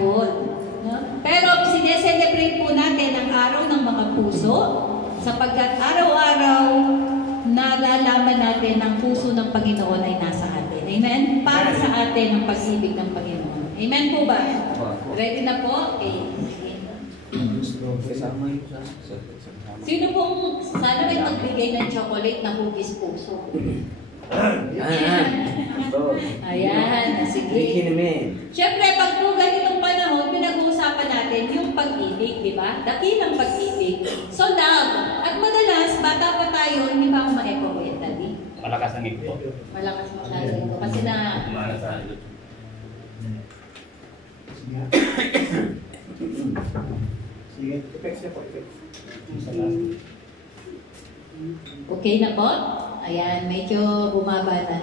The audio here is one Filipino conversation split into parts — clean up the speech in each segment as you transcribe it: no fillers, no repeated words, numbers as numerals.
No? Pero sineselebrate po natin ang araw ng mga puso sapagkat araw-araw nalalaman natin ang puso ng Panginoon ay nasa atin. Amen? Para sa atin ang pag-ibig ng Panginoon. Amen po ba? Ready na po? Okay. Sino pong sana may magbigay ng chocolate na hugis puso? Ayan, sige. Siyempre, pag po ganitong panahon, pinag-uusapan natin yung pag-ibig, di ba? Dakilang pag-ibig. So, love. At madalas, bata pa tayo, hindi pa ako ma-echo ko yan, Daddy. Malakas ang ito. Malakas masyado ito. Kasi na... Sige, effects na po, effects. Okay na po? Ayan, medyo bumaba na.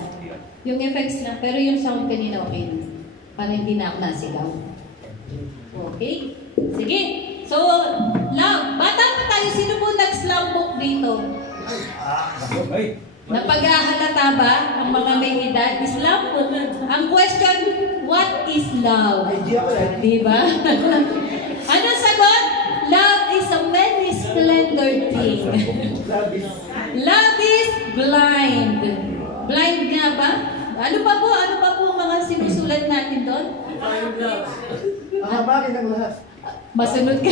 Yung effects na, pero yung sound kanina okay na. Para hindi na ako nasigaw. Okay? Sige. So, love. Bata pa tayo, sino po nag-slam book dito? Napag-ahalata ba ang mga may edad? Slam book. Ang question, what is love? Diba? Ano sagot? Love is a many splendor thing. Love is blind. Blind nga ba? Ano pa po? Ano pa po mga sinusulat natin doon? Habakin ang lahat. Masunod ka.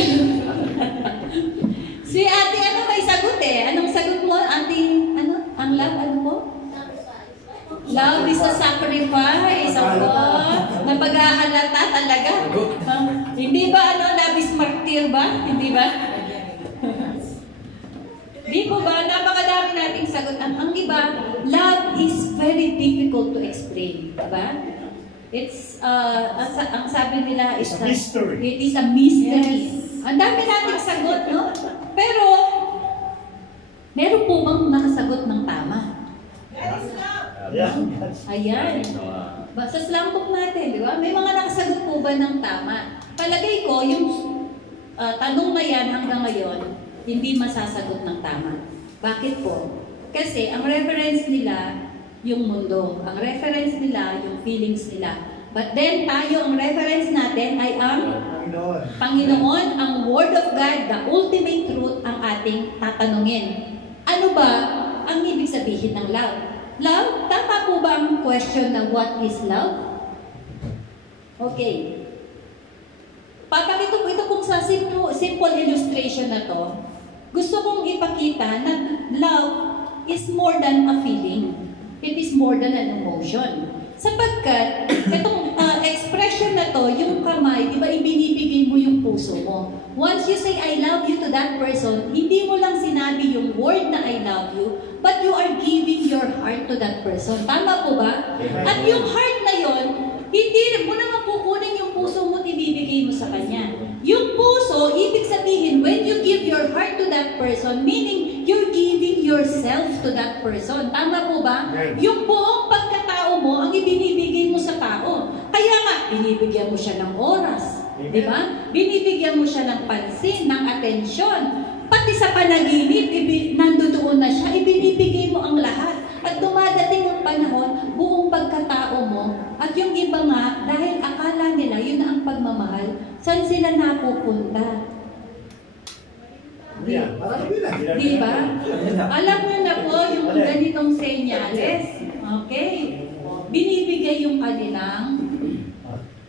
Si ate, ano may sagot eh? Anong sagot mo? Ating, ano? Ang love, ano po? Love is a sacrifice. Ako, napag-ahalata talaga. Hindi ba ano, love is martyr ba? Hindi ba? Di po ba? Napakadami nating sagot. Ang iba, love is very difficult to explain. Diba? It's, ang sabi nila is a mystery. It is a mystery. Yes. Ang dami nating sagot, no? Pero, meron po bang nakasagot ng tama? Ayan. Sa slam book natin, di ba? May mga nakasagot po ba ng tama? Palagay ko, yung tanong na yan hanggang ngayon, hindi masasagot ng tama. Bakit po? Kasi ang reference nila, yung mundo. Ang reference nila, yung feelings nila. But then tayo, ang reference natin ay ang Panginoon, ang Word of God, the ultimate truth ang ating tatanungin. Ano ba ang ibig sabihin ng love? Love? Tama po ba ang question na what is love? Okay. Papakita ko ito kung sa simple illustration na to. Gusto kong ipakita na love is more than a feeling. It is more than an emotion. Sapagkat, itong expression na to, yung kamay, di ba ibinibigay mo yung puso mo. Once you say, I love you to that person, hindi mo lang sinabi yung word na I love you, but you are giving your heart to that person. Tama po ba? At yung heart na yon, hindi mo naman kukunin yung puso mo at ibibigay mo sa kanya. Yung puso, ibig sabihin, when you give your heart to that person, meaning you're giving yourself to that person. Tama po ba? Yung buong pagkatao mo, ang ibinibigay mo sa tao. Kaya nga, binibigyan mo siya ng oras. Di ba? Binibigyan mo siya ng pansin, ng atensyon. Pati sa panaginip, nandoon na siya, ibinibigay mo ang lahat. At dumadating ang panahon, buong pagkatao mo, at yung iba nga, dahil akala nila, yun na ang pagmamahal, saan sila napupunta? Di ba? Alam nyo na po yung ganitong senyales. Okay? Binibigay yung kanilang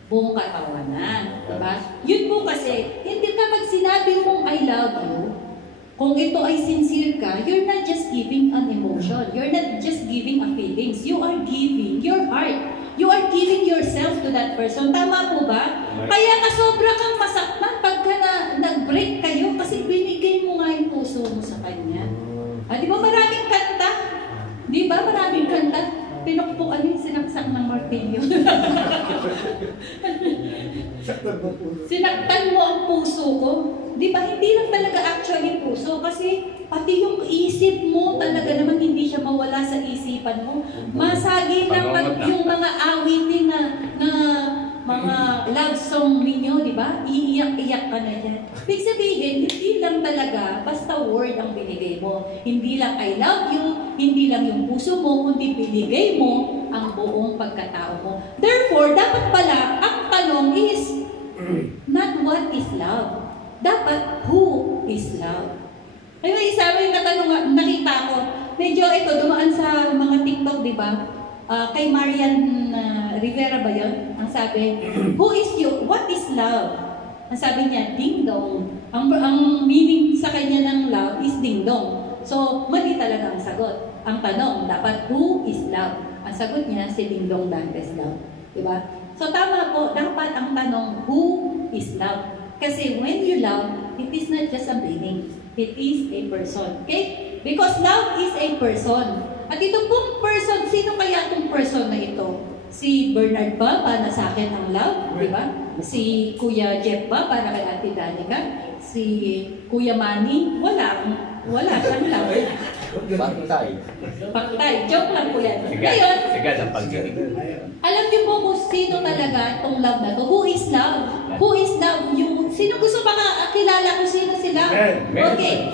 buong katawanan. Diba? Yun po kasi, hindi kapag sinabi mong I love you, kung ito ay sincere ka, you're not just giving an emotion. You're not just giving a feelings. You are giving your heart. You are giving yourself to that person. Tama po ba? Kaya ka sobra kang masaktan pagka nag-break kayo kasi binigay mo nga yung puso mo sa kanya. Di ba maraming kanta? Di ba maraming kanta? Pinukpukan yung sinaksak ng martilyo. Sinaktan mo ang puso ko. Di ba? Hindi lang talaga actually puso. Kasi pati yung isip mo talaga naman hindi siya mawala sa isipan mo. Masagi lang pag yung mga awitin na mga love song ninyo, di ba? Iiyak-iyak ka na dyan. Ibig sabihin, hindi lang talaga basta word ang binigay mo. Hindi lang I love you, hindi lang yung puso mo, kundi binigay mo ang buong pagkatao mo. Therefore, dapat pala, ang tanong is, dapat who is love? May isa may natanong, nakita ko, medyo ito, dumaan sa mga TikTok, di ba? Kay Marian Rivera ba yun? Ang sabi, who is you? What is love? Ang sabi niya, ding dong. Ang meaning sa kanya ng love is ding dong. So, mali talaga ang sagot. Ang tanong, dapat who is love? Ang sagot niya, si Ding Dong Dantes love. Diba? So, tama po, dapat ang tanong, who is love? Kasi when you love, it is not just a feeling. It is a person. Okay? Because love is a person. At ito pong person, sino kaya itong person na ito? Si Bernard ba para sa akin ang love? Diba? Si Kuya Jeff ba para kay Ate Danica? Si Kuya Manny? Wala siyang love. Paktay. Joke lang po yan. Ngayon, ang pagdinig. alam niyo po kung sino talaga itong love na to? Who is love? Who is love? Sino gusto makakilala kung sino sila? Okay.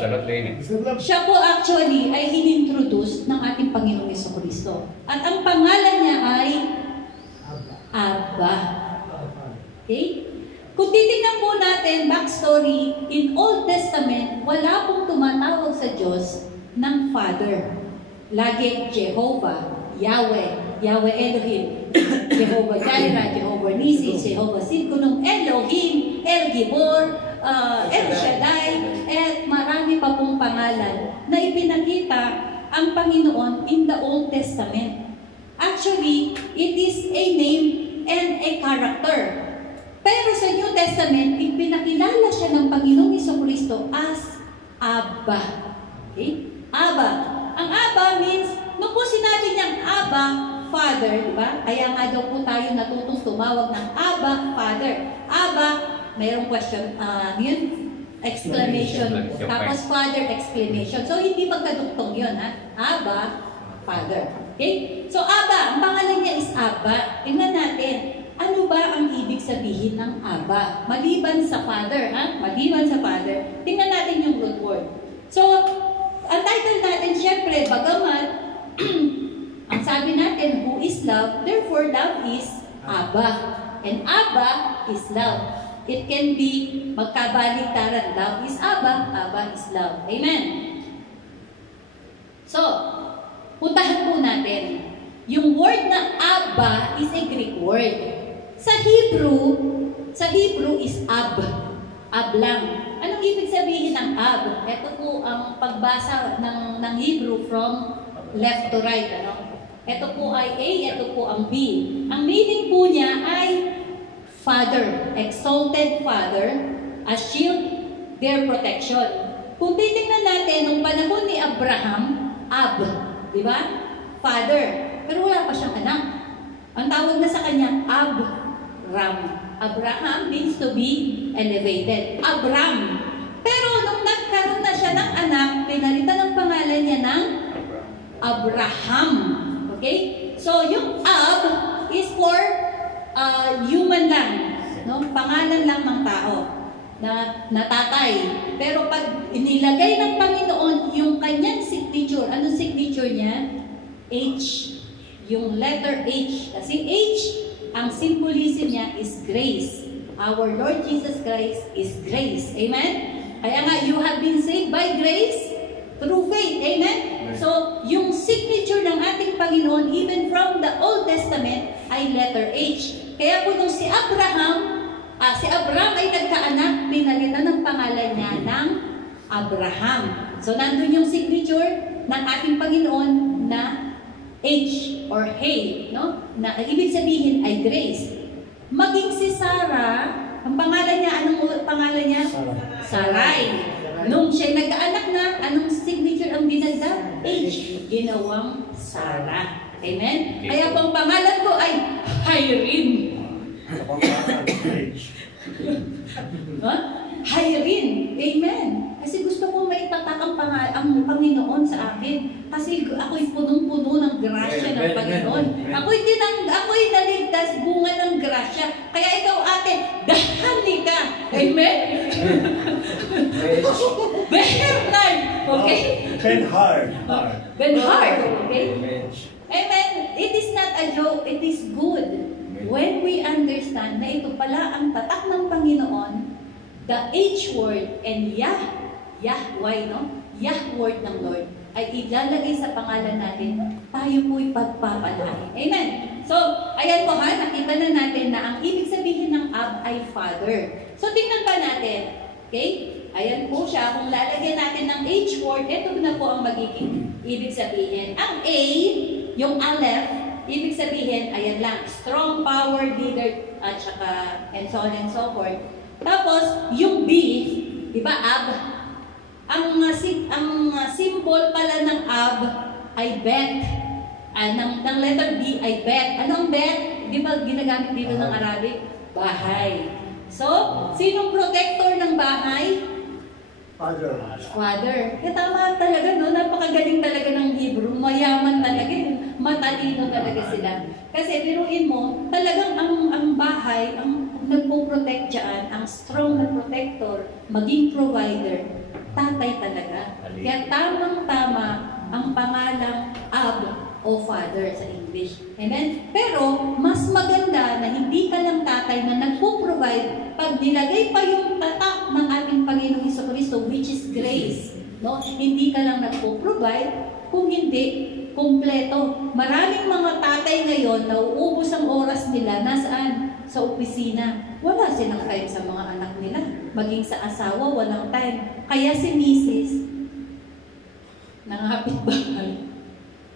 Siya po actually ay inintroduce ng ating Panginoong Jesucristo. At ang pangalan niya ay Abba. Okay? Kung titingnan po natin, backstory, in Old Testament, wala pong tumatawag sa Diyos ng Father. Lagi Jehovah, Yahweh, Yahweh Elohim, Jehovah Jireh, Jehovah Nisi, Jehovah Sidkunong, Elohim, El Gibor, El Shaddai, at marami pa pong pangalan na ipinakita ang Panginoon in the Old Testament. Actually, it is a name and a character. Pero sa New Testament, ipinakilala siya ng Panginoong Jesucristo as Abba. Okay? Abba. Ang Abba means, nung po sinabi niyang Abba, Father, di ba? Kaya nga daw po tayo natutong tumawag ng Abba, Father. Abba, mayroong question, yun? Exclamation. Tapos Father, exclamation. So, hindi magkaduktong yun, ha? Abba, Father. Okay? So, Abba, ang pangalan niya is Abba. Tingnan natin. Ano ba ang ibig sabihin ng Abba? Maliban sa Father, ha? Maliban sa Father. Tingnan natin yung root word. So, ang title natin, syempre, bagamat, ang sabi natin, who is love? Therefore, love is Abba. And Abba is love. It can be magkabaliktaran. Love is Abba, Abba is love. Amen? So, puntahan po natin. Yung word na Abba is a Greek word. Sa Hebrew is Ab. Ab lang. Anong ibig sabihin ng Ab? Ito po ang pagbasa ng Hebrew from left to right. Ano? Ito po ay A, ito po ang B. Ang meaning po niya ay Father, exalted Father, a shield, their protection. Kung titingnan natin, nung panahon ni Abraham, Ab, di ba? Father. Pero wala pa siyang anak. Ang tawag na sa kanya, Abram. Abraham means to be elevated. Abram. Pero nung nagkaroon na siya ng anak, pinalitan ng pangalan niya ng Abraham. Okay? So, yung Ab is for human lang. No? Pangalan lang ng tao na tatay. Pero pag inilagay ng Panginoon yung kanyang signature, anong signature niya? H. Yung letter H. Kasi H, ang symbolism niya is grace. Our Lord Jesus Christ is grace. Amen? Kaya nga, you have been saved by grace through faith. Amen? So, yung signature ng ating Panginoon, even from the Old Testament, ay letter H. Kaya po nung si Abraham ay nagkaanak, pinalitan ng pangalan niya ng Abraham. So, nandun yung signature ng ating Panginoon na H or Hey, no? Na ibig sabihin ay grace. Maging si Sarah, ang pangalan niya, anong pangalan niya? Sarai. Nung siya nagkaanak na, anong signature ang binagda? H. Ginawang Sarah. Amen? Kaya pang pangalan ko ay Hyrin. Hyrin. Amen. Kasi gusto ko maitatak ang Panginoon sa akin. Kasi ako'y punong-puno ng grasya ng Panginoon. Ako'y naligtas bunga ng grasya. Kaya ikaw ate, dahani ka. Amen? Bernard. Okay? Benhard. Benhard. Okay? Amen. It is not a joke. It is good. When we understand na ito pala ang tatak ng Panginoon, the H word and Yahweh, no? Yah word ng Lord ay ilalagay sa pangalan natin, tayo po'y pagpapalain. Amen. So, ayan po ha, nakita na natin na ang ibig sabihin ng Ab ay Father. So, tingnan pa natin. Okay? Ayan po siya. Kung lalagyan natin ng H word, ito na po ang magiging ibig sabihin. Ang A, yung Aleph, ibig sabihin, ayan lang, strong, power, leader, at saka, and so on and so forth. Tapos, yung B, di ba, Ab, ang symbol pala ng Ab ay Bet. Ng letter B ay Bet. Anong Bet? Di ba ginagamit dito ng Arabic? Bahay. So, sinong protector ng bahay? Father. Kaya tama talaga, no? Napakagaling talaga ng Hebrew. Mayaman talaga. Matalino talaga sila. Kasi biruin mo, talagang ang bahay, ang nagpo-protect dyan, ang strong na protector, maging provider, tatay talaga. Kaya tamang-tama ang pangalang Ab o Father sa English. Amen? Pero, mas maganda na hindi ka lang tatay na nagpo-provide pag nilagay pa yung tatak ng ating Panginoong Hesus-Kristo, which is grace. No? Hindi ka lang nagpo-provide, kung hindi, kumpleto. Maraming mga tatay ngayon, nauubos ang oras nila, nasaan? Sa opisina. Wala silang time sa mga anak nila. Maging sa asawa, walang time. Kaya si Mrs. nangapit bahay.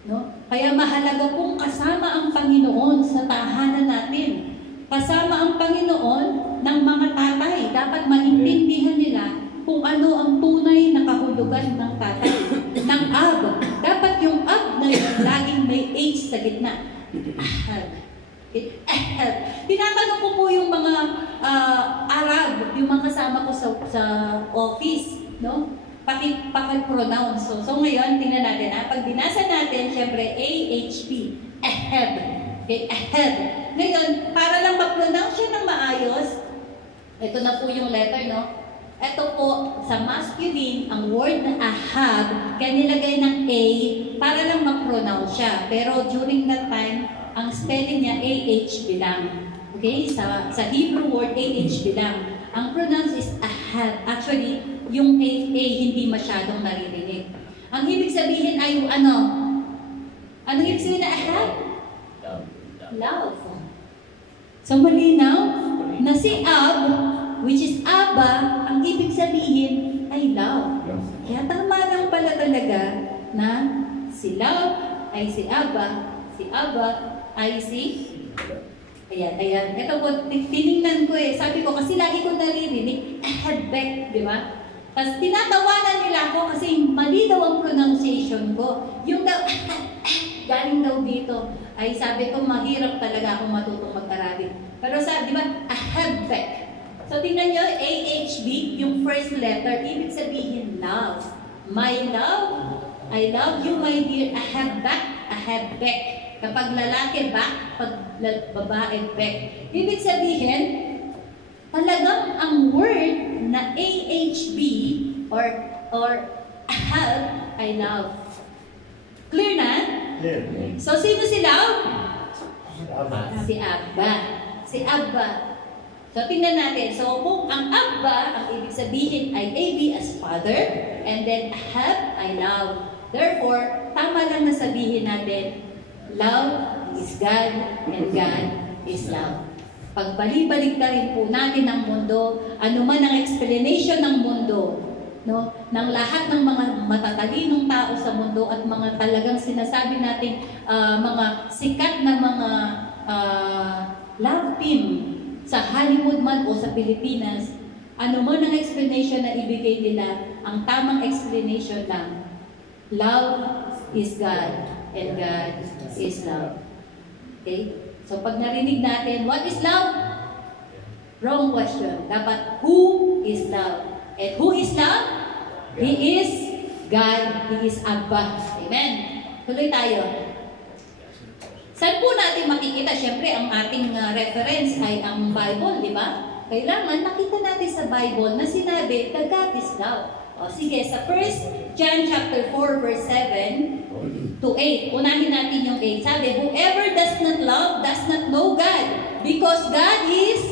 No? Kaya mahalaga pong kasama ang Panginoon sa tahanan natin. Kasama ang Panginoon ng mga tatay. Dapat maintindihan nila kung ano ang tunay na kahulugan ng tatay. Ng Ab. Dapat yung Ab na laging may H sa gitna. Tinatanong ko po yung mga Arab, yung mga kasama ko sa office, no? Paki-pronounce. So ngayon, tingnan natin ha. Pag binasa natin, syempre, AHB. Ahab. Okay, ahab. Ngayon, para lang ma-pronounce siya ng maayos, ito na po yung letter, no? Ito po, sa masculine, ang word na ahab, kaya nilagay ng A, para lang ma-pronounce siya. Pero during that time, ang spelling niya AH lang. Okay? Sa Hebrew word, AH lang. Ang pronounce is ahab. Actually, yung A hindi masyadong naririnig. Ang ibig sabihin ay ano? Ano ibig sabihin na ahab? Love. So malinaw na si Ab, which is Abba, ang ibig sabihin ay love. Kaya tama lang pala talaga na si love ay si Abba, si Abba ay si... Ayan. Ito po, tinignan ko eh. Sabi ko, kasi lagi ko naririnig, ahadbek, di ba? Tapos tinatawanan nila ako kasi mali daw ang pronunciation ko. Yung daw, galing daw dito, ay sabi ko, mahirap talaga akong matutong mag-Arabic. Pero sabi, di ba, ahadbek. So tingnan nyo, AHB, yung first letter, ibig sabihin love. My love, I love you, my dear, ahadbek, ahadbek. Kapag lalaki, back. Pag babae, back. Ibig sabihin, talagang ang word na AHB or ahab, I love. Clear na? Clear. So, sino si love? Si Abba. Si Abba. So, tingnan natin. So, kung ang Abba, ang ibig sabihin ay AB as father, and then ahab, I love. Therefore, tama lang na sabihin natin, love is God and God is love. Pagbalik-balik na rin po natin ang mundo, anuman ang explanation ng mundo, no, ng lahat ng mga matatalinong tao sa mundo at mga talagang sinasabi nating mga sikat na mga love team sa Hollywood man o sa Pilipinas, anuman ang explanation na ibigay nila, ang tamang explanation lang, love is God and God is love. Okay? So pag narinig natin, what is love? Wrong question. Dapat, who is love? And who is love? He is God. He is Abba. Amen? Tuloy tayo. Saan po natin makikita? Siyempre, ang ating reference ay ang Bible, di ba? Kailangan nakita natin sa Bible na sinabi, that God is love. O sige, sa 1 John chapter 4 verse 7 to 8. Unahin natin yung 8. Sabi, whoever does not love does not know God, because God is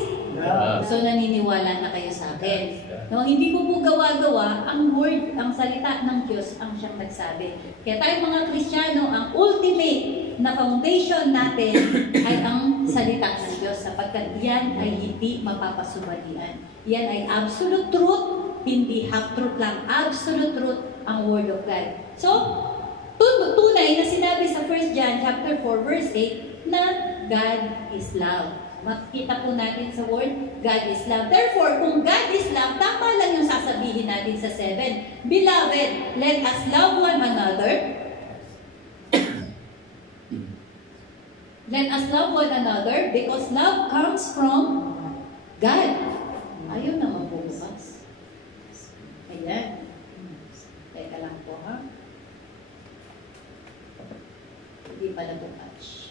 So naniniwala na kayo sa akin. No, hindi ko po gawa-gawa, ang word, ang salita ng Diyos ang siyang nagsabi. Kaya tayo mga Kristiyano, ang ultimate na foundation natin ay ang salita ng Diyos sapagkat yan ay hindi mapapasubalian. Yan ay absolute truth, hindi half truth lang. Absolute truth ang Word of God. So, tunay na sinabi sa 1 John chapter 4 verse 8 na God is love. Makikita po natin sa word, God is love. Therefore, kung God is love, tama lang yung sasabihin natin sa 7. Beloved, let us love one another. Let us love one another because love comes from God. Ayaw naman po bukas. Ayan. Teka lang po ha. Hindi pala po touch.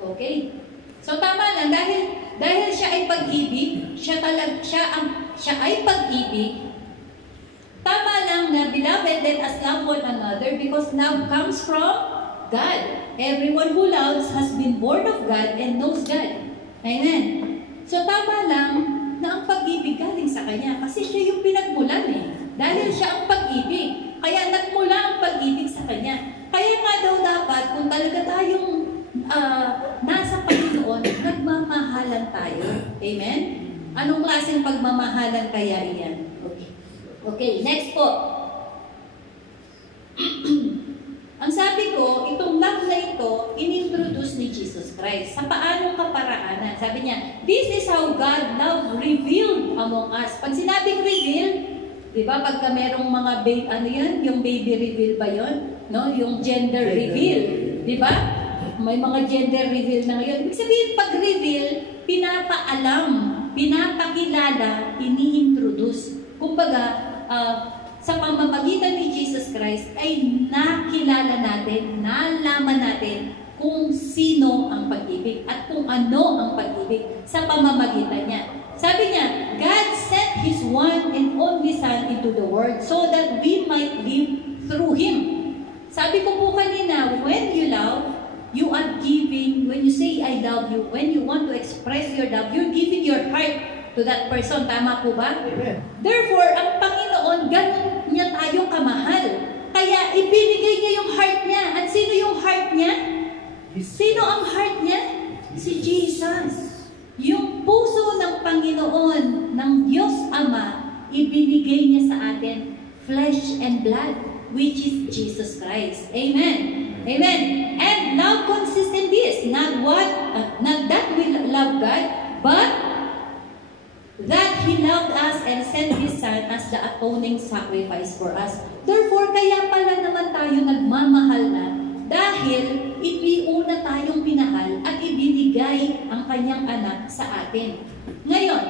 Okay. So tama lang dahil siya ay pag-ibig, siya ay pag-ibig. Tama lang na beloved, let us love one another because love comes from God. Everyone who loves has been born of God and knows God. Amen. So tama lang na ang pag-ibig galing sa Kanya kasi siya yung pinagmulan eh. Dahil siya ang pag-ibig. Kaya nagmula ang pag-ibig sa Kanya. Kaya nga daw dapat kung talaga tayong nasa Panginoon, nagmamahalan tayo. Amen? Anong klaseng pagmamahalan kaya iyan? Okay, next po. Ang sabi ko, itong love na ito, inintroduce ni Jesus Christ. Sa paanong kaparaanan? Sabi niya, this is how God love revealed among us. Pag sinabing reveal, di ba, pagka merong mga yung baby reveal ba yun? No? Yung gender reveal. Di ba? May mga gender reveal na ngayon. Ibig sabihin, pag-reveal, pinapaalam, pinapakilala, ini-introduce. Kumbaga, sa pamamagitan ni Jesus Christ, ay nakilala natin, nalaman natin kung sino ang pag-ibig at kung ano ang pag-ibig sa pamamagitan niya. Sabi niya, God sent His one and only Son into the world so that we might live through Him. Sabi ko po kanina, when you love, you are giving, when you say, I love you, when you want to express your love, you're giving your heart to that person. Tama po ba? Amen. Therefore, ang Panginoon, ganun niya tayong kamahal. Kaya ibinigay niya yung heart niya. At sino yung heart niya? Sino ang heart niya? Si Jesus. Yung puso ng Panginoon, ng Diyos Ama, ibinigay niya sa atin flesh and blood, which is Jesus Christ. Amen. Amen. And love consists in this, not that we love God, but that He loved us and sent His Son as the atoning sacrifice for us. Therefore, kaya pala naman tayo nagmamahal na dahil iniuna tayong minahal at ibinigay ang Kanyang anak sa atin. Ngayon,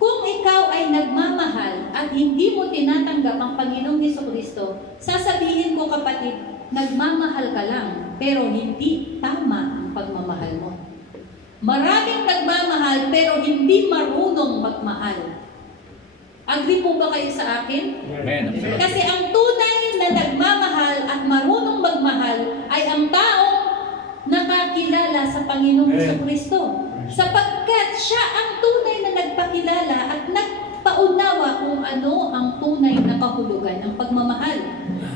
kung ikaw ay nagmamahal at hindi mo tinatanggap ang Panginoong Jesucristo, sasabihin ko kapatid, nagmamahal ka lang, pero hindi tama ang pagmamahal mo. Maraming nagmamahal, pero hindi marunong magmahal. Agree po ba kayo sa akin? Amen. Kasi ang tunay na nagmamahal at marunong magmahal ay ang taong nakakilala sa Panginoong Jesucristo. Sapagkat siya ang tunay na nagpakilala at nagpaunawa kung ano ang tunay na kahulugan ng pagmamahal.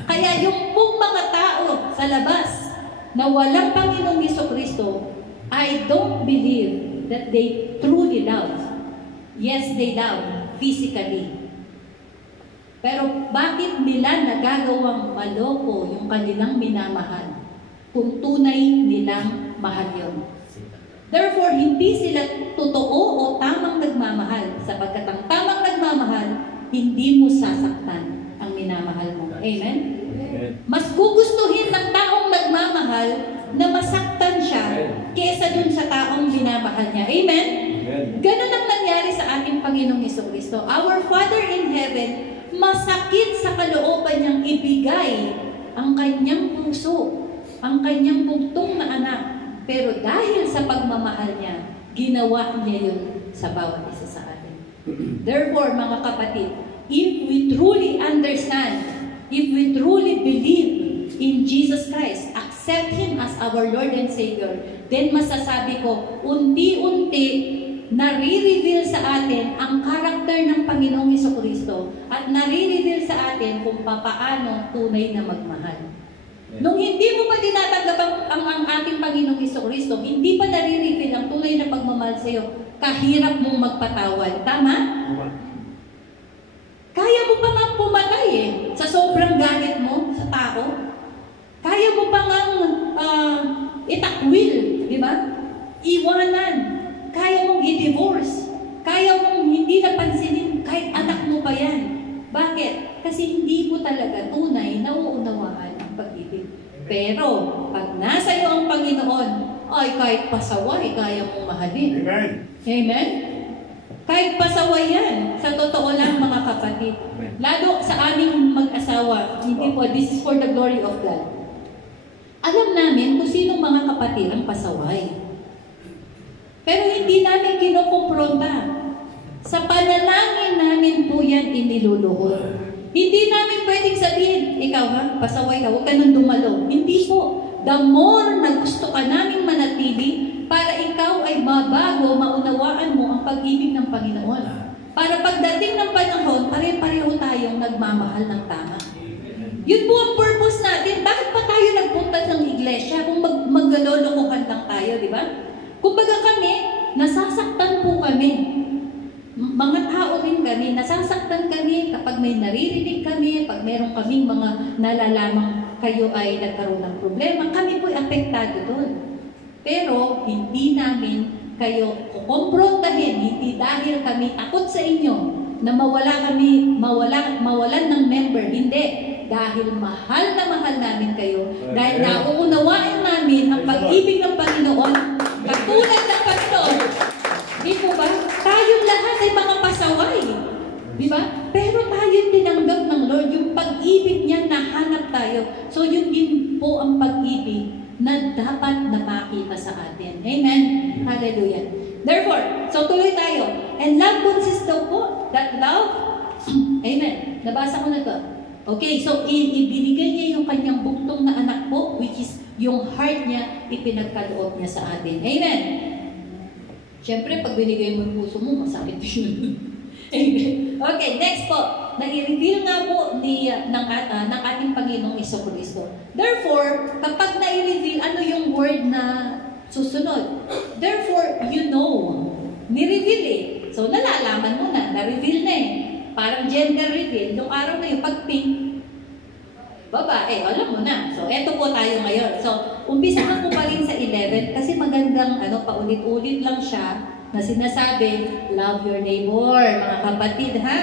Kaya yung pong mga tao sa labas na walang Panginoong Jesucristo, I don't believe that they truly love. Yes, they love physically. Pero bakit nila nagagawang maloko yung kanilang minamahal kung tunay nilang mahal yun? Therefore, hindi sila totoo o tamang nagmamahal sapagkat ang tamang nagmamahal, hindi mo sasaktan ang minamahal mo. Amen? Mas gugustuhin ng taong nagmamahal na masaktan siya kesa dun sa taong minamahal niya. Amen? Ganun ang nangyari sa ating Panginoong Jesucristo. Our Father in Heaven, masakit sa kalooban niyang ibigay ang kanyang puso, ang kanyang bugtong na anak. Pero dahil sa pagmamahal niya, ginawa niya yun sa bawat isa sa atin. Therefore, mga kapatid, if we truly understand, if we truly believe in Jesus Christ, accept Him as our Lord and Savior, then masasabi ko, unti-unti nare-reveal sa atin ang karakter ng Panginoong Jesucristo at nare-reveal sa atin kung papaano tunay na magmahal. Nung hindi mo pa tinatanggap ang ating Panginoong Jesucristo, hindi pa nare-reveal ang tunay na pagmamahal sa iyo, kahirap mong magpatawad. Tama? Kaya mo pa nga pumatay sa sobrang galit mo sa tao. Kaya mo pa nga itakwil, di ba? Iwanan. Kaya mong i-divorce. Kaya mong hindi napansinin kahit anak mo pa yan. Bakit? Kasi hindi mo talaga tunay na uunawaan ang pag-ibig. Pero, pag nasa iyo ang Panginoon, ay kahit pasaway, kaya mong mahalin. Amen. Amen? Kahit pasaway yan, sa totoo lang mga kapatid. Lalo sa aming mag-asawa, hindi po, this is for the glory of God. Alam namin kung sinong mga kapatid ang pasaway. Pero hindi namin kinukumpronta. Sa panalangin namin po yan iniluluhod. Hindi namin pwedeng sabihin, ikaw ha, pasaway ka, huwag ka nang dumalo. Hindi po. The more na gusto ka naming manatili para ikaw ay mabago, maunawaan mo ang pag-ibig ng Panginoon. Para pagdating ng panahon, pare-pareho tayong nagmamahal ng tama. Yun po ang purpose natin. Bakit pa tayo nagpunta ng iglesia kung maggalolokohan lang tayo, di ba? Kumbaga kami, nasasaktan po kami. Mga tao rin kami, nasasaktan kami kapag may naririnig kami, pag meron kaming mga nalalamang kayo ay nagkaroon ng problema, kami po'y apektado doon. Pero hindi namin kayo kukomprontahin, hindi dahil kami takot sa inyo na mawalan ng member, hindi. Dahil mahal na mahal namin kayo, dahil nauunawaan namin ang pag-ibig ng Panginoon, katulad ng Panginoon. Di po ba? Tayong lahat ay mga pasaway. Di ba? Pero tayo tinanggap ng Lord, yung pag-ibig niya, nahanap tayo. So yun din po ang pag-ibig na dapat na makita sa atin. Amen? Hallelujah. Therefore, so tuloy tayo. And love consists daw po, that love, amen. Nabasa ko na to. Okay, so ibinigay niya yung kanyang buktong na anak po, which is yung heart niya, ipinagkaloob niya sa atin. Amen? Siyempre, pag binigay mo yung puso mo, masakit yun. Amen. Okay, next po. Na-reveal nga po ng ating Panginoong Jesucristo. Therefore, kapag na-reveal, ano yung word na susunod? Therefore, you know. Ni-reveal So, nalalaman mo na. Na-reveal na Parang gender reveal. Yung araw na yung pag-pink, babae, alam mo na. So, eto po tayo ngayon. So, umpisahan ko pa rin sa 11 kasi magandang paulit-ulit lang siya na sinasabi, love your neighbor, mga kapatid, ha?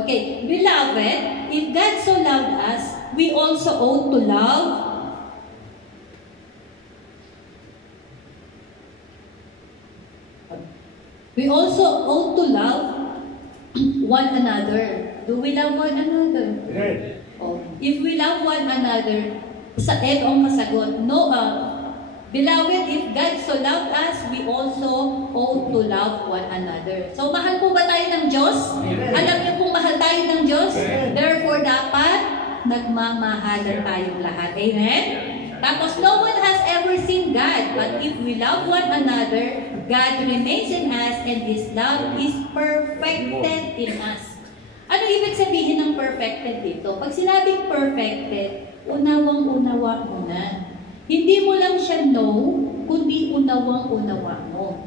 Okay, beloved, if God so loved us, we also ought to love one another. Do we love one another? Amen. Oh, if we love one another, eto ang kasagot, no, beloved, if God so loved us, we also ought to love one another. So, mahal po ba tayo ng Diyos? Amen. Alam niyo kung mahal tayo ng Diyos? Amen. Therefore, dapat nagmamahalan tayong lahat. Amen? Tapos, no one has ever seen God, but if we love one another, God remains in us and His love is perfected in us. Ano ibig sabihin ng perfected dito? Pag sinabing perfected, unawang-unawa mo na. Hindi mo lang siya know, kundi unawang-unawa mo.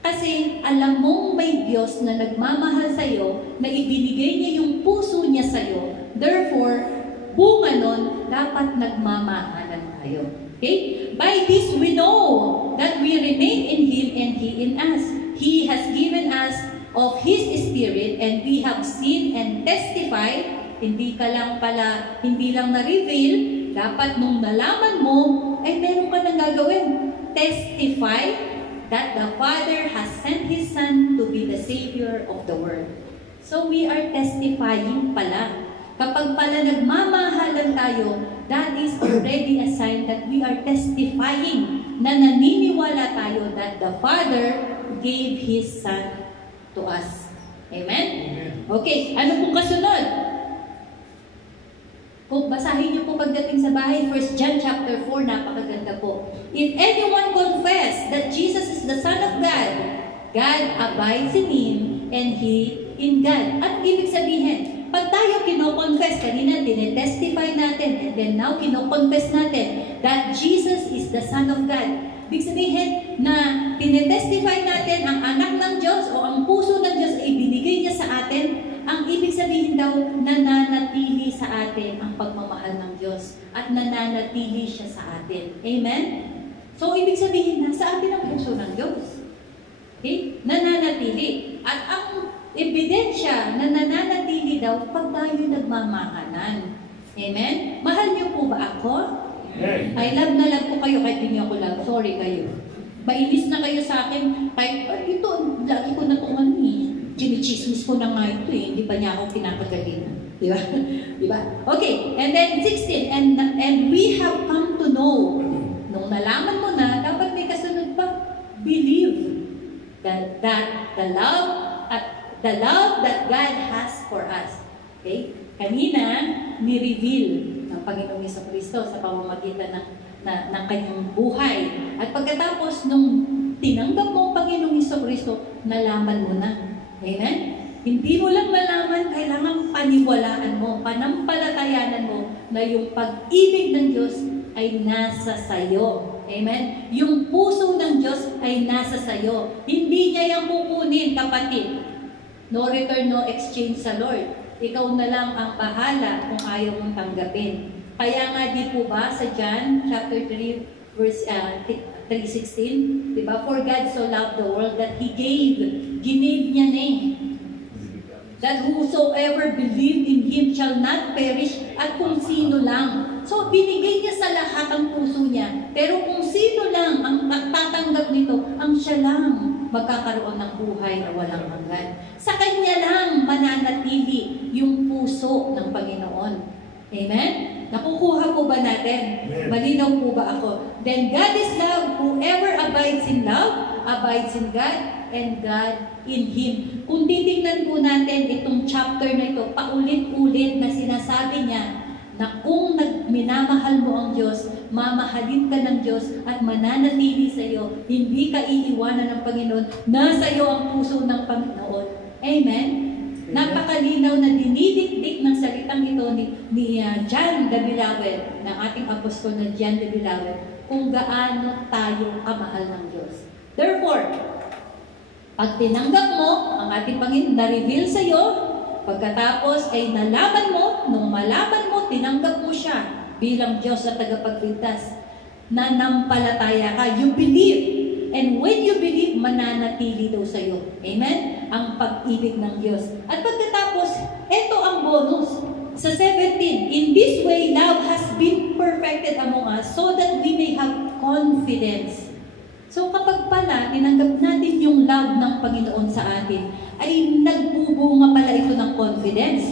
Kasi alam mong may Diyos na nagmamahal sa'yo, na ibinigay niya yung puso niya sa'yo. Therefore, bunga nun, dapat nagmamahalan tayo. Okay? By this we know that we remain in Him and He in us. He has given us of His Spirit and we have seen and testified. Hindi lang na-reveal, dapat nung nalaman mo, ay meron ka nang gagawin. Testify that the Father has sent His Son to be the Savior of the world. So we are testifying pala. Kapag pala nagmamahalan tayo, that is already a sign that we are testifying na naniniwala tayo that the Father gave His Son to us. Amen? Okay, ano pong kasunod? Kung basahin niyo po pagdating sa bahay, 1 John chapter 4, napakaganda po. If anyone confess that Jesus is the Son of God, God abides in Him and He in God. Ano ibig sabihin? Pag tayo kino-confess, kanina tinetestify natin, and then now kino-confess natin that Jesus is the Son of God. Ibig sabihin na tinetestify natin ang anak ng Diyos o ang puso ng Diyos ay binigay niya sa atin. Ang ibig sabihin daw, nananatili sa atin ang pagmamahal ng Diyos at nananatili siya sa atin. Amen? So, ibig sabihin, nasa atin ang puso ng Diyos. Okay? Nananatili. At ang ebidensya na nananatili daw pag tayo nagmamahalan. Amen? Mahal niyo po ba ako? Yes. I love na love ko kayo kahit hindi ako love. Sorry kayo. Mainis na kayo sa akin. Kahit ito, lagi ko na itong chinichismis ko na nga ito eh. Hindi pa niya ako pinapagaling. Di ba? Di ba? Okay. And then 16. And we have come to know. Nung nalaman mo na, dapat may kasunod pa. Believe that the love that God has for us. Okay? Kanina, ni-reveal ng Panginoong Jesucristo sa pamamagitan ng kanyang buhay. At pagkatapos nung tinanggap mo ang Panginoong Jesucristo, nalaman mo na. Amen? Hindi mo lang malaman, kailangan paniwalaan mo, panampalatayanan mo na yung pag-ibig ng Diyos ay nasa sayo. Amen? Yung puso ng Diyos ay nasa sayo. Hindi niya yung kukunin, kapatid. No return, no exchange sa Lord. Ikaw na lang ang bahala kung ayaw mong tanggapin. Kaya nga di po ba sa John chapter 3 verse 3:16, di ba? For God so loved the world that He gave niya na eh. That whosoever believed in Him shall not perish, at kung sino lang. So, binigay niya sa lahat ang puso niya. Pero kung sino lang ang tatanggap nito, ang siya lang magkakaroon ng buhay na walang hanggan. Sa Kanya lang mananatili yung puso ng Panginoon. Amen? Nakukuha po ba natin? Malinaw po ba ako? Then God is love. Whoever abides in love, abides in God, and God in Him. Kung titingnan po natin itong chapter na ito, paulit-ulit na sinasabi niya na kung minamahal mo ang Diyos, mamahalin ka ng Diyos at mananatili sa iyo, hindi ka iiwanan ng Panginoon, nasa iyo ang puso ng Panginoon. Amen? Napakalinaw na dinidikdik ng salitang ito ni John the Beloved, ng ating apostol na John the Beloved, kung gaano tayo kamahal ng Diyos. Therefore, pag tinanggap mo ang ating Panginoon, na-reveal sa iyo, pagkatapos ay nalaman mo, nung malaman mo, tinanggap mo siya bilang Diyos at tagapagligtas, nanampalataya ka, you believe. And when you believe, mananatili daw sa iyo. Amen? Ang pag-ibig ng Diyos. At pagkatapos, ito ang bonus. Sa 17, in this way, love has been perfected among us so that we may have confidence. So kapag pala, tinanggap natin yung love ng Panginoon sa atin, ay nagbubunga pala ito ng confidence.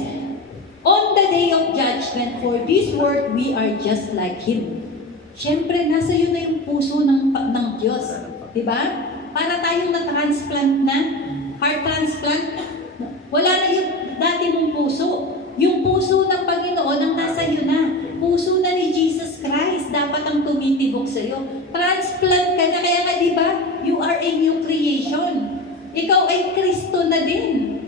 On the day of judgment, for this world, we are just like Him. Siyempre, nasa iyo na yung puso ng Diyos. Diba? Para tayong na-transplant na, heart transplant, wala na yung dati mong puso. Yung puso ng Panginoon ang nasa iyo na. Puso na ni Jesus Christ, dapat ang tumitibok sa iyo. Transplant ka na, kaya nga diba, you are a new creation. Ikaw ay Kristo na din.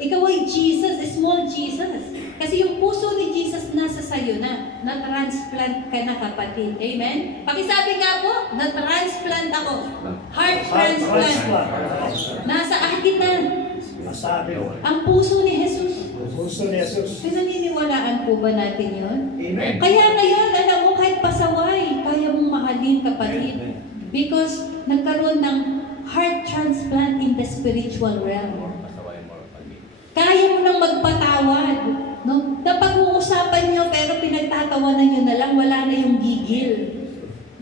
Ikaw ay Jesus, small Jesus. Kasi yung puso ni Jesus nasa sayo na. Na-transplant ka na, kapatid. Amen? Pakisabi nga po, na-transplant ako. Heart transplant. Nasa akin na. Ang puso ni Jesus. Puso ni Jesus. Pinaniniwalaan po ba natin yun? Amen. Kaya ngayon, alam mo, kahit pasaway, kaya mong mahalin, kapatid. Because nagkaroon ng heart transplant in the spiritual realm. Kaya mo nang magpatawad. No? Napag-uusapan nyo, pero pinagtatawanan nyo na lang, wala na yung gigil.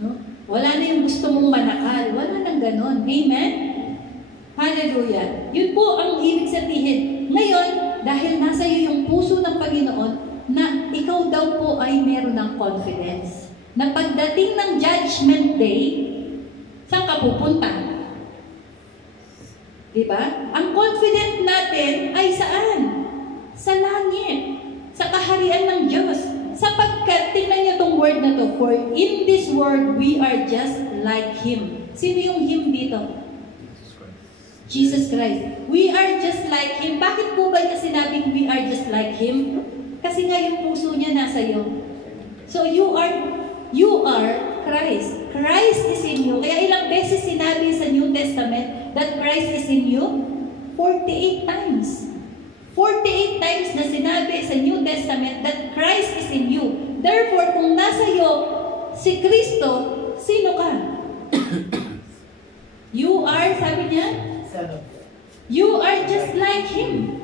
No? Wala na yung gusto mong manakal. Wala nang ganon. Amen? Hallelujah. Yun po ang ibig sabihin. Ngayon, dahil nasa iyo yung puso ng Panginoon, na ikaw daw po ay meron ng confidence. Na pagdating ng Judgment Day, saan ka pupunta? Diba? Ang confident natin ay saan? Sa langit. Sa kaharian ng Diyos. Sa tingnan niyo tong word na to, for in this world, we are just like Him. Sino yung Him dito? Jesus Christ. We are just like Him. Bakit po ba niya sinabing we are just like Him? Kasi nga yung puso niya nasa iyo. So you are Christ. Christ is in you. Kaya ilang beses sinabi sa New Testament that Christ is in you? 48 times. 48 times na sinabi sa New Testament that Christ is in you. Therefore, kung nasa iyo si Kristo, sino ka? You are, sabi niya, you are just like Him.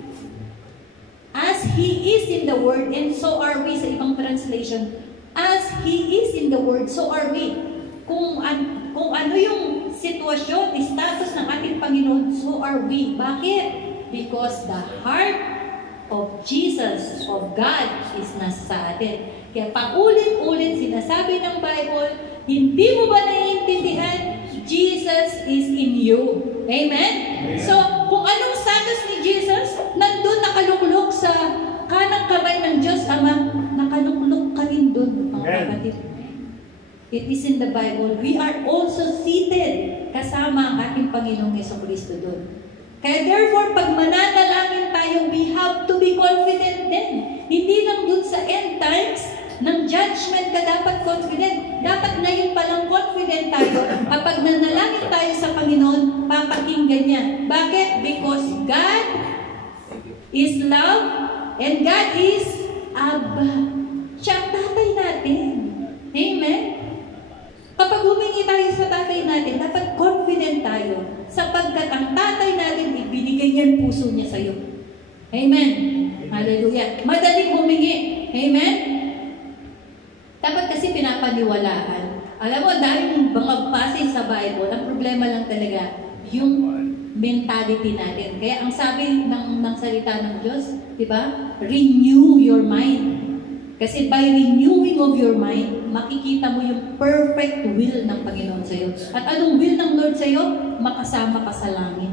As He is in the Word, and so are we, sa ibang translation. As He is in the Word, so are we. Kung ano yung sitwasyon, status ng ating Panginoon, so are we. Bakit? Because the heart of Jesus, of God, is nasa atin. Kaya paulit-ulit sinasabi ng Bible, hindi mo ba naiintindihan? Jesus is in you. Amen? So, kung anong status ni Jesus, nandun nakaluklok sa kanang kamay ng Diyos Ama, nakaluklok ka rin dun, mga kapatid. It is in the Bible. We are also seated kasama ang ating Panginoong Jesucristo dun. Kaya therefore, pag mananalangin tayo, we have to be confident din. Hindi lang dun sa end times, ng judgment ka dapat confident. Dapat ngayon palang confident tayo. Kapag nanalangin tayo sa Panginoon, papakinggan niya. Bakit? Because God is love and God is Abba. Siya ang tatay natin. Amen? Kapag humingi tayo sa tatay natin, dapat confident tayo. Sapagkat ang tatay natin, ibinigay niya ang puso niya sa iyo. Amen? Hallelujah. Madaling humingi. Amen? Dapat kasi pinapaniwalaan. Alam mo, dahil mga passage sa Bible, ang problema lang talaga, yung mentality natin. Kaya ang sabi ng salita ng Diyos, di ba? Renew your mind. Kasi by renewing of your mind, makikita mo yung perfect will ng Panginoon sa iyo. At anong will ng Lord sa iyo? Makasama ka sa langit.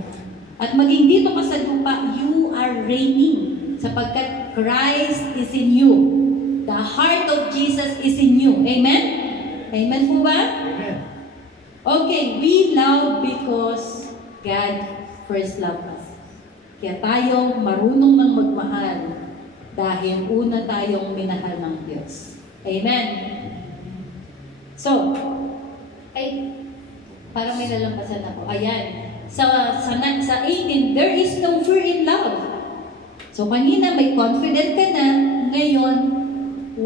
At maging dito ka sa lupa, you are reigning. Sapagkat Christ is in you. The heart of Jesus is in you. Amen? Amen po ba? Amen. Okay, we love because God first loved us. Kaya tayo marunong ng magmahal dahil una tayong minahal ng Diyos. Amen? So, parang may nalampasan ako. Ayan. Sa 18, there is no fear in love. So, kanina may confident ka na, ngayon,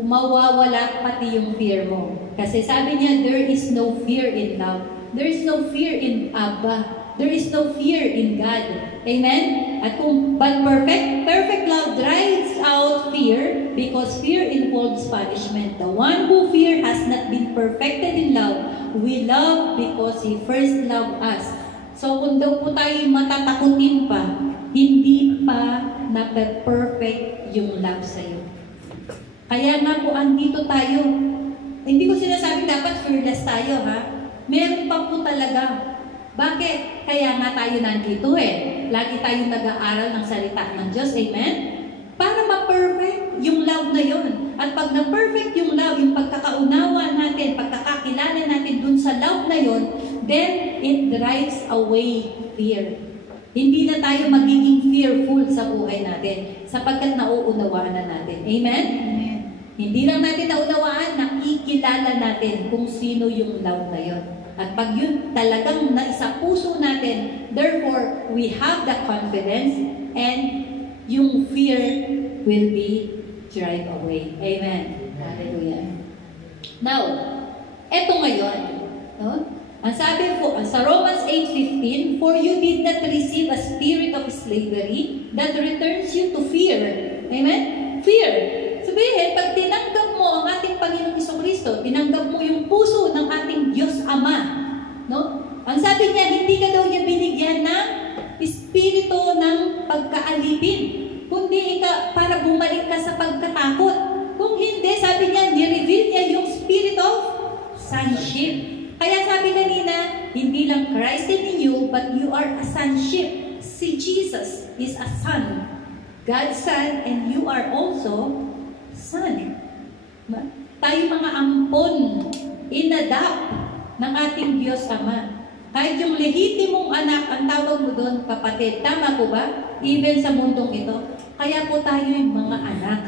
mawawala pati yung fear mo. Kasi sabi niya, there is no fear in love. There is no fear in Abba. There is no fear in God. Amen? At but perfect love drives out fear because fear involves punishment. The one who fear has not been perfected in love. We love because He first loved us. So kung daw po tayo matatakutin pa, hindi pa na-perfect yung love sa'yo. Kaya nga po, andito tayo. Hindi ko sinasabing dapat fearless tayo, ha? Meron pa po talaga. Bakit? Kaya nga tayo nandito Lagi tayong nag-aaral ng salita ng Diyos. Amen? Para ma-perfect yung love na yon. At pag na-perfect yung love, yung pagkakaunawa natin, pagkakakilala natin dun sa love na yon, then it drives away fear. Hindi na tayo magiging fearful sa buhay natin sapagkat nauunawaan na natin. Amen? Hindi lang natin naunawaan, nakikilala natin kung sino yung love na yun. At pag yun talagang nasa puso natin, therefore, we have the confidence and yung fear will be drive away. Amen. Hallelujah. Now, eto ngayon, no? Ang sabi po, sa Romans 8:15, for you did not receive a spirit of slavery that returns you to fear. Amen? Fear. Sabihin, pag tinanggap mo ang ating Panginoong Jesucristo, tinanggap mo yung puso ng ating Diyos Ama, no? Ang sabi niya, hindi ka daw niya binigyan ng espiritu ng pagkaalipin, kundi para bumalik ka sa pagkatakot. Kung hindi, sabi niya, ni-reveal niya yung spirit of sonship. Kaya sabi kanina, hindi lang Christ in you, but you are a sonship. Si Jesus is a son. God's son, and you are also son. tayo mga ampon, inadapt ng ating Diyos Ama. Kahit yung lehitimong anak, ang tawag mo doon, kapatid. Tama po ba? Even sa mundong ito. Kaya po tayo yung mga anak.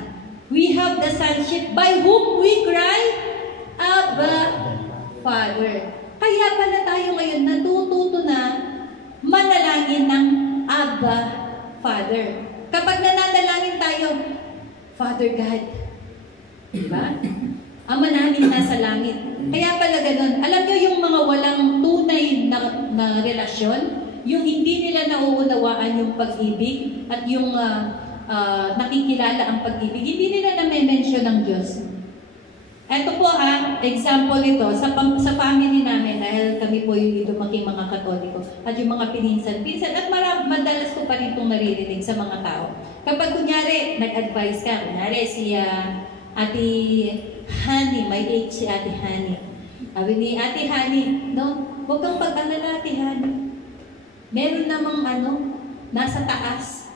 We have the sonship by whom we cry, Abba, Father. Kaya pala tayo ngayon natututo na manalangin ng Abba, Father. Kapag nananalangin tayo, Father God, diba? Ama namin nasa langit. Kaya pala ganun. Alam nyo yung mga walang tunay na relasyon, yung hindi nila nauunawaan yung pag-ibig at yung nakikilala ang pag-ibig, hindi nila na-mention ng Diyos. Ito po example nito sa family namin dahil kami po yung lumaking mga Katoliko at yung mga pinsan at madalas ko pa rin itong naririnig sa mga tao. Kapag kunyari nag-advise ka, kunyari si Ate Honey, may age si Ate Honey. Sabi ni Ate Honey, no, huwag kang pag-alala Ate Honey. Meron namang nasa taas.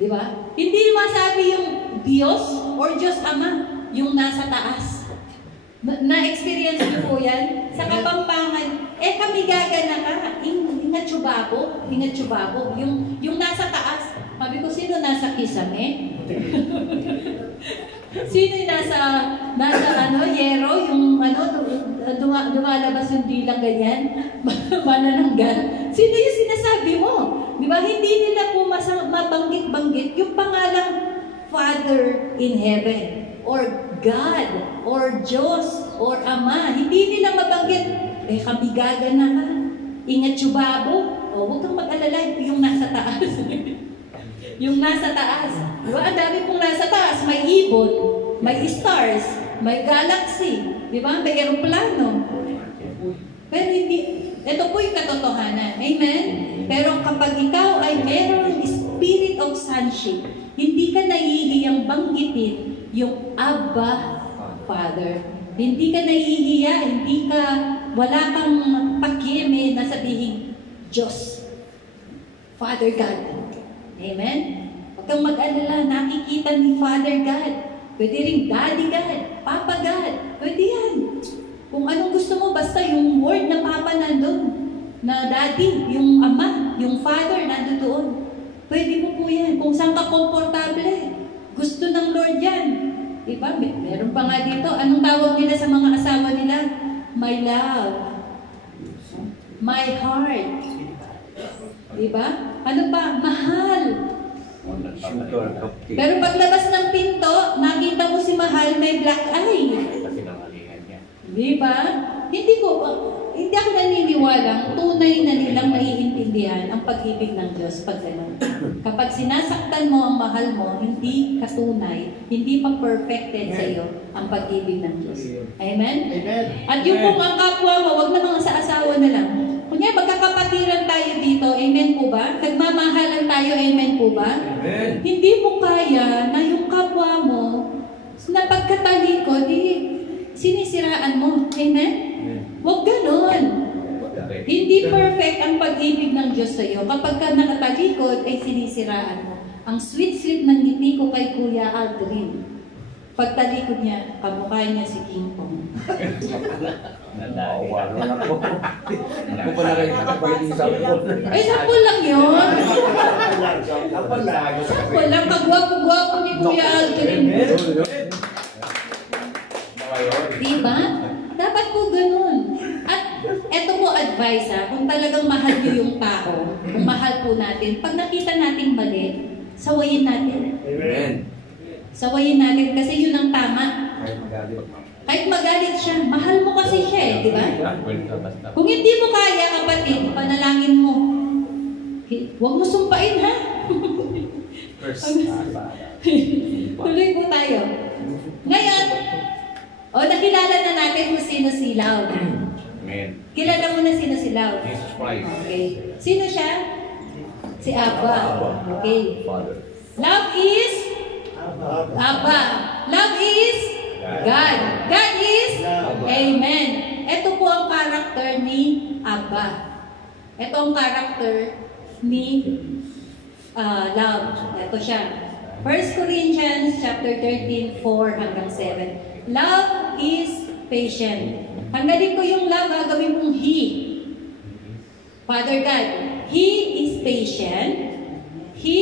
Di ba? Hindi masabi yung Diyos or Diyos Ama yung nasa taas. Na-experience niyo po yan? Sa Kapampangan, kami gagana ka, ingat tsubabo, yung nasa taas. Sabi ko, sino nasa kisame? Sino yung nasa yero, yung lumalabas yung dilang ganyan, manananggal. Sino yung sinasabi mo? Di ba? Hindi nila po mabanggit-banggit yung pangalang Father in Heaven, or God, or Diyos, or Ama. Hindi nila mabanggit, kami gagana ka, ingat tsubabo. Huwag kang mag-alala, yung nasa taas. Yung nasa taas. Diba? Ang dami pong nasa taas. May ibon, may stars, may galaxy, di ba? May aeroplano. Pero hindi, ito po yung katotohanan. Amen? Pero kapag ikaw ay merong spirit of sonship, hindi ka nahihiyang banggitin yung Abba, Father. Hindi ka nahihiya, wala kang pakime na sabihin, Diyos, Father God. Amen? Huwag kang mag-alala, nakikita ni Father God. Pwede rin Daddy God, Papa God. Pwede yan. Kung anong gusto mo, basta yung word na Papa nandun, na Daddy, yung Ama, yung Father nandoon. Pwede mo po yan. Kung saan ka komportable, gusto ng Lord yan. Diba? Meron pa nga dito. Anong tawag nila sa mga asawa nila? My love. My heart. Diba? Ano pa? Mahal. Pero paglabas ng pinto, nakita mo si Mahal may black eye. Diba? Hindi ako naniniwalang tunay na nilang naiintindihan ang pag-ibig ng Diyos pag gano'n. Kapag sinasaktan mo ang mahal mo, hindi katunay, hindi pa perfected sa iyo ang pag-ibig ng Diyos. Amen? Amen. At yung kung ang kapwa mo, wag na mga sa asawa na lang. Kunya, magkakapatiran tayo dito, amen po ba? Nagmamahalan tayo, amen po ba? Amen. Hindi mo kaya na yung kapwa mo, na pagkatalikod, sinisiraan mo. Amen? Huwag ganon. Hindi perfect ang pag-ibig ng Diyos sa iyo. Kapag ka nakatalikod, ay sinisiraan mo. Ang sweet-sweet ng ngiti ko kay Kuya Aldrin. Pagtalikod niya, kamukha niya si King Kong. Ako pa na rin, ako pa rin yung sample. Ay, sample lang yun. Sample Walang kagwapo-gwapo ni Kuya Aldrin. Diba? Dapat po ganun. At eto po advice kung talagang mahal niyo yung tao, kung mahal po natin, pag nakita natin mali, sawayin natin. Amen. Sawayin natin kasi yun ang tama. Kahit magalit siya, mahal mo kasi siya di ba? Kung hindi mo kaya, kapatid, panalangin mo. Huwag mo sumpain, ha? Tuloy po tayo. Ngayon, nakilala na natin kung sino si Love. Amen. Kilala mo na sino si Love. Jesus Christ. Okay. Sino siya? Si Abba. Okay. Father. Love is Abba. Love is God. God is Amen. Ito po ang character ni Abba. Ito ang character ni Love. Ito siya. 1 Corinthians chapter 13, 4 hanggang 7. Love Love is patient. Tanggalin ko yung love, gagawin mong He. Father God, He is patient. He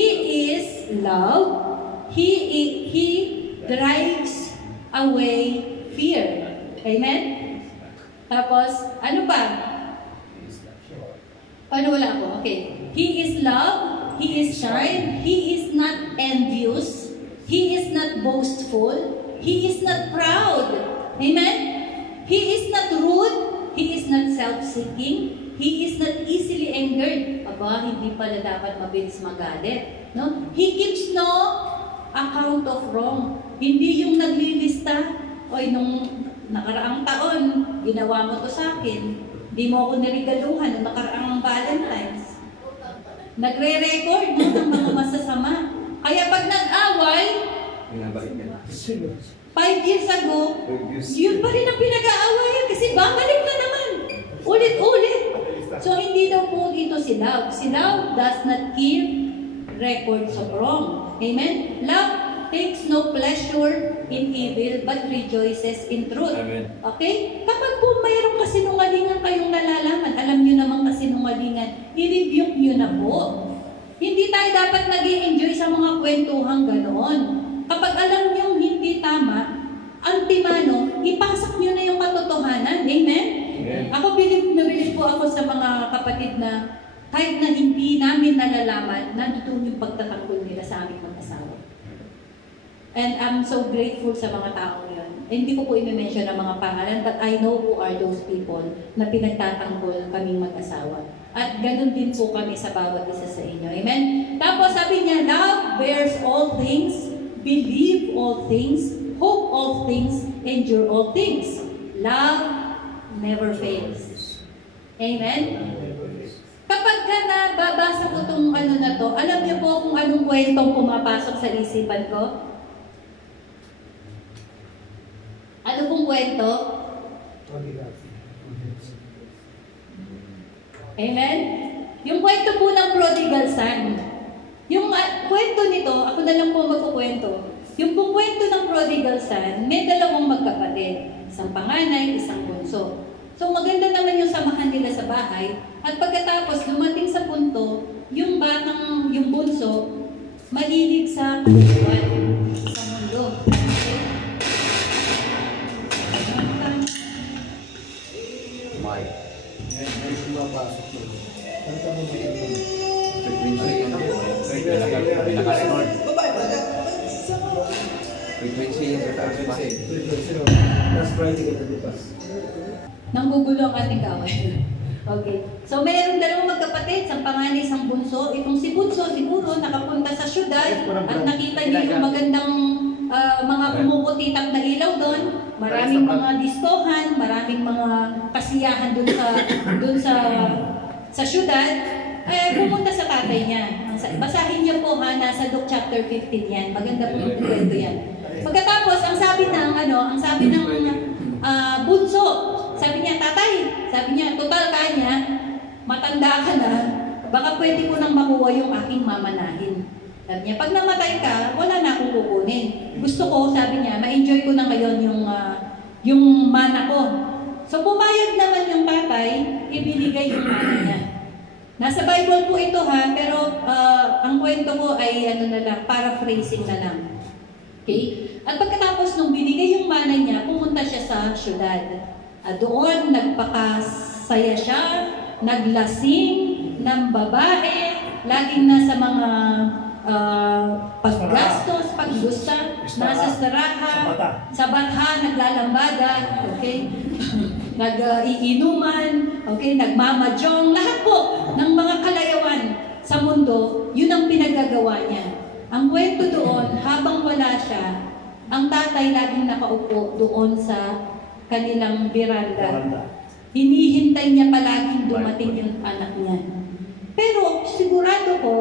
is love. He drives away fear. Amen? Tapos, ano ba? Paano wala ako? Okay. He is love. He is kind. He is not envious. He is not boastful. He is not proud. Amen? He is not rude. He is not self-seeking. He is not easily angered. Aba, hindi pala dapat mabilis magalit. No? He keeps no account of wrong. Hindi yung naglilista, oy, nung nakaraang taon, ginawa mo to sa akin. Hindi mo ako narigaluhan nung nakaraang Valentine's. Nagre-record no, ng mga masasama. Kaya pag nag-away, 5 years ago, yun pa rin ang pinag-aawayan kasi babalik na naman. Ulit-ulit. So, hindi daw po dito si love. Si love does not keep records of wrong. Amen? Love takes no pleasure in evil but rejoices in truth. Amen. Okay? Kapag po mayroong kasinungalingan kayong nalalaman, alam nyo namang kasinungalingan, i-rebuke nyo na po. Hindi tayo dapat nag-i-enjoy sa mga kwentuhang ganoon. Kapag alam nyo hindi tama, antimano, ipasok nyo na yung katotohanan. Amen? Amen. Ako bilib po ako sa mga kapatid na kahit na hindi namin nalalaman, nandun yung pagtatanggol nila sa aming mag-asawa. And I'm so grateful sa mga taong yun. Hindi ko po i-mention ang mga pangalan, but I know who are those people na pinagtatanggol kaming mag-asawa. At ganun din po kami sa bawat isa sa inyo. Amen? Tapos sabi niya, love bears all things, believe all things, hope all things, endure all things. Love never fails. Amen? Kapag ka nababasa ko itong ano na to, alam niyo po kung anong kwentong pumapasok sa isipan ko? Ano pong kwento? Amen? Yung kwento po ng prodigal son. Yung kwento nito, ako na lang po magkukwento. Yung pong kwento ng prodigal son, may dalawang magkapatid. Isang panganay, isang bunso. So maganda naman yung samahan nila sa bahay. At pagkatapos, dumating sa punto, yung bunso, mahilig sa kaliwan, sa mundo. Nanggugulo ang ating kaaway. Okay. So, mayroong dalawang magkapatid, isang panganay, isang bunso. Itong si bunso, siguro, nakapunta sa syudad at nakita niya yung magandang mga kumukutitap na ilaw doon. Maraming mga diskohan, maraming mga kasiyahan doon sa syudad. Pumunta sa tatay niya. Basahin niyo po ha, nasa Luke chapter 15 yan. Maganda po yung kwento yan. Pagkatapos, ang sabi ng bunso, sabi niya, tatay, sabi niya, total ka niya, matanda ka na, baka pwede ko nang makuha yung aking mamanahin. Sabi niya, pag namatay ka, wala na akong kukunin. Gusto ko, sabi niya, ma-enjoy ko na ngayon yung mana ko. So, pumayag naman yung tatay, ibinigay yung mana niya. Nasa Bible po ito ha, pero ang kwento ko ay paraphrasing na lang. Okay? At pagkatapos nung binigay yung mana niya, pumunta siya sa syudad. Doon nagpakasaya siya, naglasing ng babae, laging nasa mga paggastos, paglusta, nasa sa batha, naglalambada, okay? Nag-iinuman, okay? Nagmamajong, lahat po ng mga kalayawan sa mundo, yun ang pinagagawa niya. Ang kwento doon, habang wala siya, ang tatay laging nakaupo doon sa kanilang veranda. Hinihintay niya palaging dumating yung anak niya. Pero sigurado ko,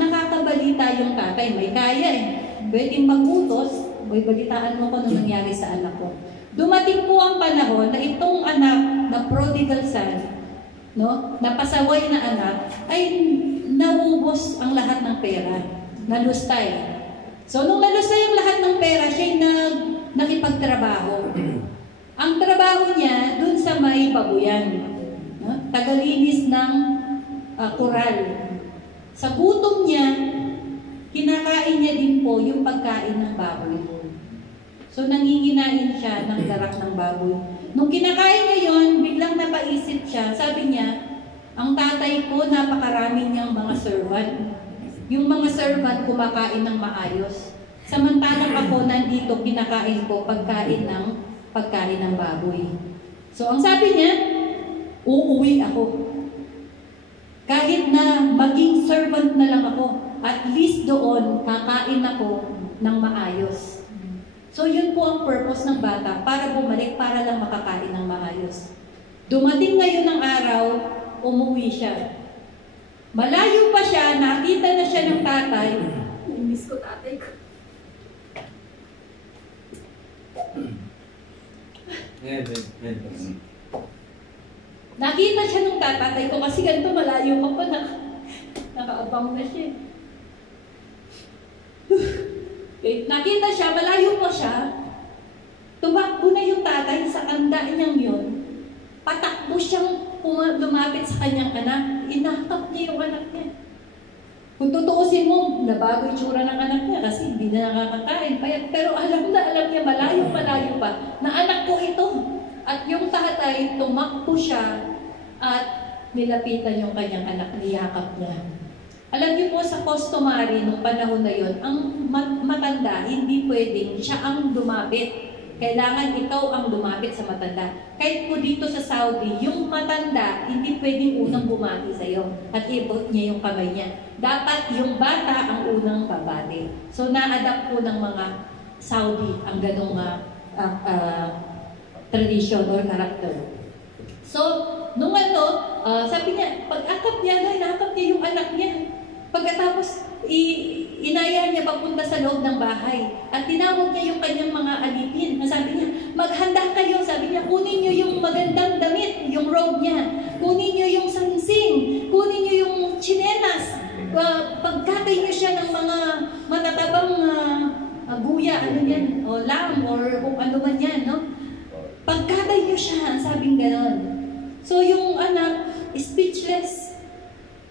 nakakabalita yung tatay. May kaya eh. Pwedeng mag-utos, balitaan mo ko nung nangyari sa anak ko. Dumating po ang panahon na itong anak na prodigal son, no, napasaway na anak, ay naubos ang lahat ng pera. Nalustay. So, nung nalustay ang lahat ng pera, siya'y nakipagtrabaho. Ang trabaho niya dun sa may babuyan, no? Tagalinis ng kural. Sa gutom niya, kinakain niya din po yung pagkain ng baboy. So nanginginain siya ng darak ng baboy. Nung kinakain niya yon, biglang napaisip siya. Sabi niya, ang tatay ko napakarami niyang mga servant. Yung mga servant kumakain ng maayos. Samantalang ako nandito kinakain ko pagkain ng baboy. So ang sabi niya, uuwi ako. Kahit na maging servant na lang ako, at least doon kakain ako ng maayos. So yun po ang purpose ng bata, para bumalik, para lang makakain ng maayos. Dumating ngayon ng araw, umuwi siya. Malayo pa siya, nakita na siya ng tatay. Miss ko tatay ko. Nakita siya ng tatay ko kasi ganito malayo ka pa, nakaabang na siya. Nakita siya, malayo pa siya, tumakbo na yung tatay sa kanda niyang yun, patakbo siyang lumapit sa kanyang anak, inakap niya yung anak niya. Kung tutuusin mo, nabago yung tsura ng anak niya kasi hindi na nakakakain. Pero alam niya, malayo pa, na anak ko ito. At yung tatay, tumakbo siya at nilapitan yung kanyang anak, niyakap niya. Alam niyo po sa customary nung panahon na yon, ang matanda, hindi pwedeng siya ang lumapit. Kailangan ikaw ang lumapit sa matanda. Kahit po dito sa Saudi, yung matanda, hindi pwedeng unang bumati sa iyo at ibot niya yung kamay niya. Dapat yung bata ang unang babati. So na-adapt po ng mga Saudi ang ganong tradition or character. So, nung sabi niya, pag-akap niya, inakap niya yung anak niya. Pagkatapos, inaya niya papunta sa loob ng bahay. At tinawag niya yung kanyang mga alipin. Sabi niya, maghanda kayo. Sabi niya, kunin niyo yung magandang damit, yung robe niya. Kunin niyo yung sangsing. Kunin niyo yung tsinelas. Pagkatay niyo siya ng mga matatabang guya, o lamb, or kung ano man yan, no? Pagkatay niyo siya, sabing ganon. So yung anak, speechless.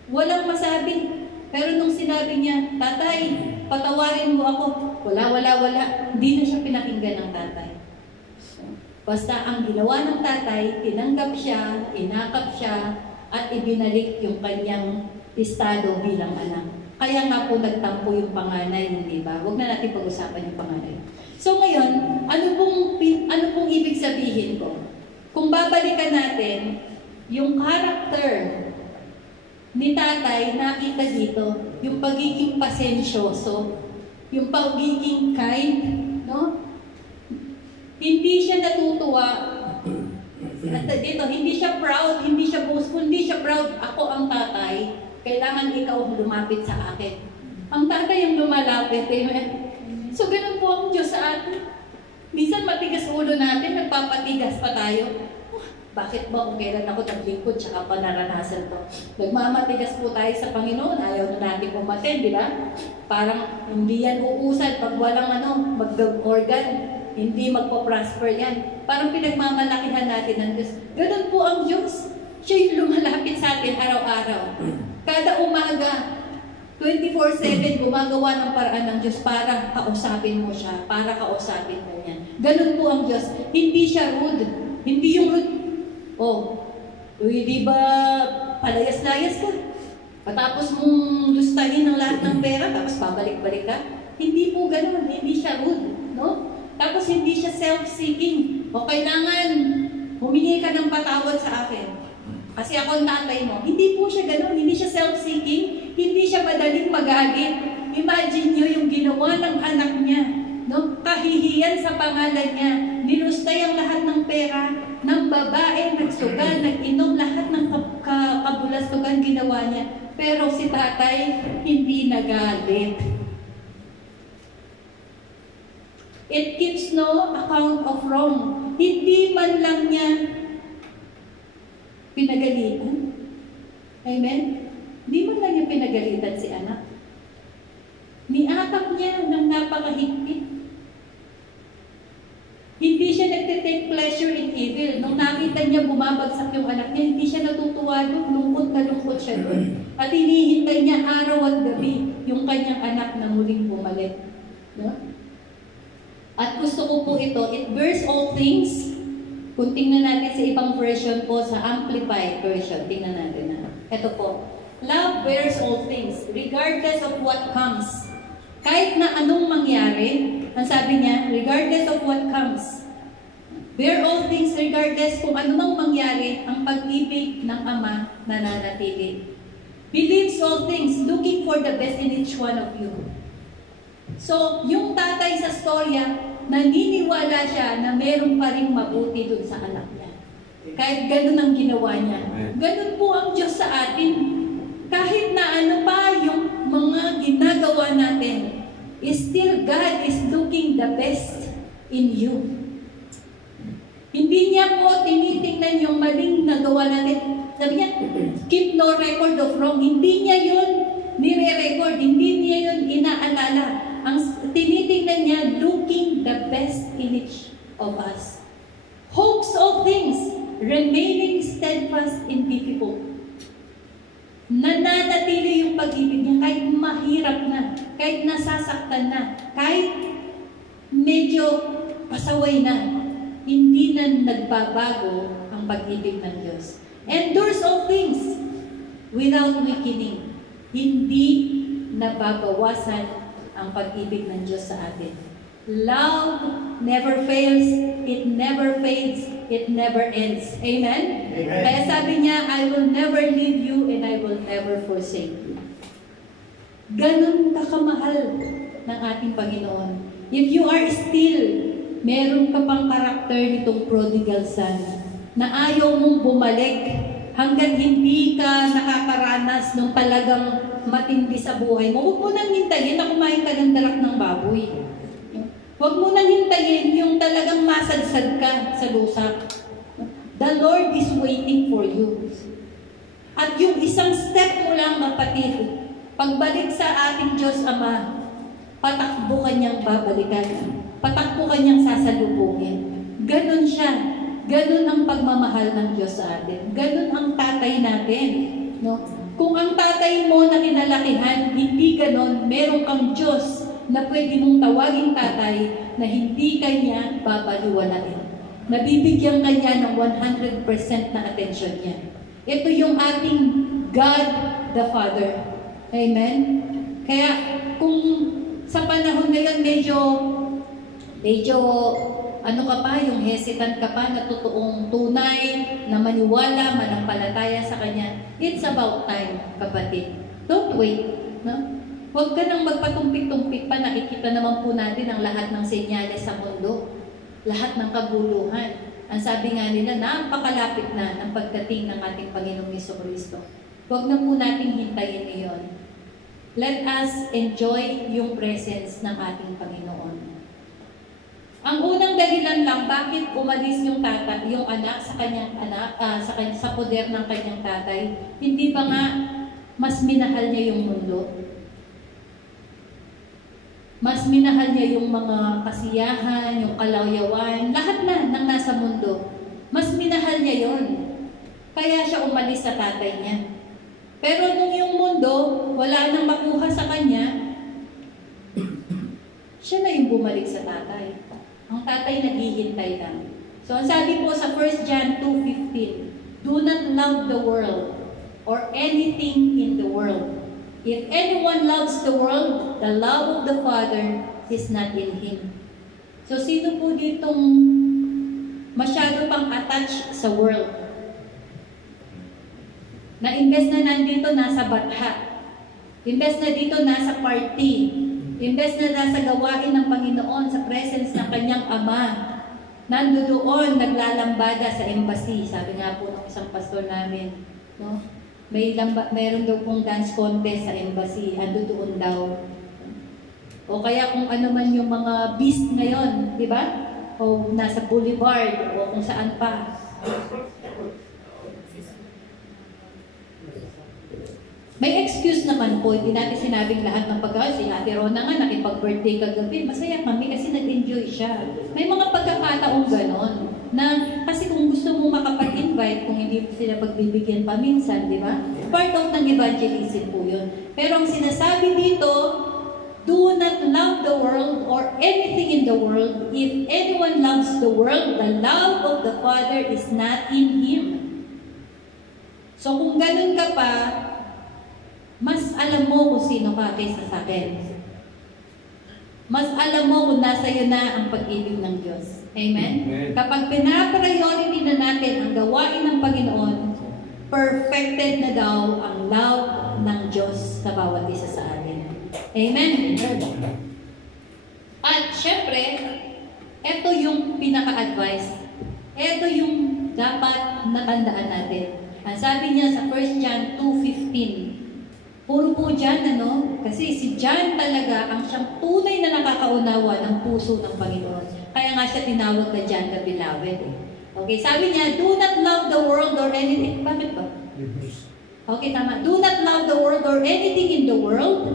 Walang masabi. Pero nung sinabi niya, tatay, patawarin mo ako. Wala. Hindi na siya pinakinggan ng tatay. Basta ang ginawa ng tatay, tinanggap siya, inakap siya, at ibinalik yung kanyang estado bilang anak. Kaya nga po nagtampo yung panganay, hindi ba? Huwag na natin pag-usapan yung panganay. So ngayon, ano pong ibig sabihin ko? Kung babalikan natin, yung character ni tatay, nakita dito, yung pagiging pasensyoso, yung pagiging kind, no? Hindi siya natutuwa. At dito, hindi siya proud, hindi siya boastful, hindi siya proud. Ako ang tatay, kailangan ikaw lumapit sa akin. Ang tatay yung lumalapit. So, ganun po ang Diyos sa atin. Minsan matigas ulo natin, nagpapatigas pa tayo. Bakit ba kung kailan ako naglingkod tsaka pa naranasan to? Nagmamatigas po tayo sa Panginoon, ayaw na natin pumatin, di ba? Parang hindi yan uusad pag walang mag-organ, hindi magpo-prosper yan. Parang pinagmamalakihan natin ng Diyos. Ganun po ang Diyos. Siya yung lumalapit sa atin araw-araw. Kada umaga, 24/7, gumagawa ng paraan ng Diyos para kausapin mo siya, para kausapin mo niya. Ganun po ang Diyos. Hindi siya rude. Hindi yung rude. Di ba palayas-layas ka? Patapos mong lustahin ng lahat ng pera, tapos babalik-balik ka? Hindi po ganun. Hindi siya rude. No? Tapos hindi siya self-seeking. O kailangan humingi ka ng patawad sa akin. Kasi ako ang tatay mo. Hindi po siya ganun. Hindi siya self-seeking. Hindi siya madaling magalit. Imagine nyo yung ginawa ng anak niya. No? Kahihiyan sa pangalan niya. Nilustay ang lahat ng pera ng babae, nagsugal, nag-inom, lahat ng kabulastugan ginawa niya. Pero si tatay, hindi nagalit. It keeps no account of wrong. Hindi man lang niya pinagalitan. Amen? Hindi man lang niya pinagalitan si anak. Niakap niya ng napakahigpit. Hindi siya nagtitake pleasure in evil. Nung nakita niya bumabagsak yung anak niya, hindi siya natutuwa doon, lungkot na lungkot siya doon. At hinihintay niya araw at gabi yung kanyang anak na muling bumalik. No? At gusto ko po ito, it bears all things. Kung tingnan natin sa ibang version po, sa Amplified version, tingnan natin na. Ito po, love bears all things, regardless of what comes. Kahit na anong mangyari, ang sabi niya, regardless of what comes. Bear all things regardless kung ano nang mangyari, ang pag-ibig ng Ama nananatili. Believes all things, looking for the best in each one of you. So, yung tatay sa storya, naniniwala siya na meron pa ring mabuti dun sa anak niya. Kahit ganun ang ginawa niya. Ganun po ang Diyos sa atin. Kahit na ano pa yung mga ginagawa natin, still God is looking the best in you. Hindi niya po tinitingnan yung maling nagawa natin. Sabi niya, keep no record of wrong. Hindi niya yun nire-record. Hindi niya yun inaalala. Ang tinitingnan niya, looking the best in each of us. Hopes of things, remaining steadfast in difficult. Nananatili yung pag-ibig niya kahit mahirap na, kahit nasasaktan na, kahit medyo pasaway na. Hindi na nagbabago ang pag-ibig ng Diyos. Endures all things without weakening. Hindi nababawasan ang pag-ibig ng Diyos sa atin. Love never fails, it never fades, it never ends. Amen? Amen. Kaya sabi niya, I will never leave you and I will never forsake you. Ganun kakamahal ng ating Panginoon. If you are still meron ka pang karakter nitong prodigal son na ayaw mong bumalik hanggang hindi ka nakakaranas ng talagang matindi sa buhay mo. Huwag mo nang hintayin na kumain ka ng darak ng baboy. Huwag mo nang hintayin yung talagang masadsad ka sa lusak. The Lord is waiting for you. At yung isang step mo lang, kapatid, pagbalik sa ating Diyos Ama, patakbo kanyang babalikan. Patakbo kanyang sasalubungin. Ganon siya. Ganon ang pagmamahal ng Diyos sa atin. Ganon ang tatay natin. No? Kung ang tatay mo na kinalakihan, hindi ganon, meron kang Diyos na pwede mong tawagin tatay na hindi kanya babaliwalain. Nabibigyan kanya ng 100% na atensyon niya. Ito yung ating God the Father. Amen? Kaya kung sa panahon ngayon medyo ano ka pa, yung hesitant ka pa na totoong tunay, na maniwala, manampalataya sa Kanya, it's about time, kapatid. Don't wait. No? Huwag ka nang magpatumpik-tumpik pa, nakikita naman po natin ang lahat ng senyales sa mundo. Lahat ng kaguluhan. Ang sabi nga nila, napakalapit na ng pagdating ng ating Panginoong Jesucristo. Huwag na po natin hintayin iyon. Let us enjoy yung presence ng ating Panginoon. Ang unang dahilan lang bakit umalis yung anak sa kanyang anak, sa poder ng kanyang tatay, hindi ba nga mas minahal niya yung mundo? Mas minahal niya yung mga kasiyahan, yung kalawyawan, lahat na ng nasa mundo. Mas minahal niya yon. Kaya siya umalis sa tatay niya. Pero nung yung mundo, wala nang makuha sa kanya, siya na yung bumalik sa tatay. Ang tatay naghihintay lang. So, ang sabi po sa 1 John 2:15, do not love the world or anything in the world. If anyone loves the world, the love of the Father is not in him. So, sino po ditong masyado pang attached sa world? Na imbes na nandito, nasa batha. Imbes na dito, nasa party. Imbes na nasa gawain ng Panginoon sa presence ng kanyang Ama, nandoon naglalambada sa embassy. Sabi nga po ng isang pastor namin, no? Mayroon daw pong dance contest sa embassy, ando doon daw. O kaya kung ano man yung mga beast ngayon, di ba? O nasa boulevard, o kung saan pa. May excuse naman po, hindi natin sinabing lahat ng pagkakas. Si Ate Rona nga, nakipag-birthday kagabi, masaya kami kasi nag-enjoy siya. May mga pagkakataong ganon. Na, kasi kung gusto mo makapag-invite, kung hindi mo sila pagbibigyan paminsan, di ba? Part of ng evangelism po yun. Pero ang sinasabi dito, do not love the world or anything in the world. If anyone loves the world, the love of the Father is not in him. So kung ganun ka pa, mas alam mo kung sino ka kaysa sa akin. Mas alam mo kung nasa iyo na ang pag-ibig ng Diyos. Amen? Amen. Kapag pinapriority na natin ang gawain ng Panginoon, perfected na daw ang love ng Diyos sa bawat isa sa atin. Amen? At syempre, ito yung pinaka-advice. Ito yung dapat natandaan natin. Ang sabi niya sa 1 John 2:15, puro po dyan, kasi si John talaga ang siyang tunay na nakakaunawa ng puso ng Panginoon. Kaya nga siya tinawag na John the Beloved. Okay, sabi niya, do not love the world or anything. Bakit ba? Okay, tama. Do not love the world or anything in the world.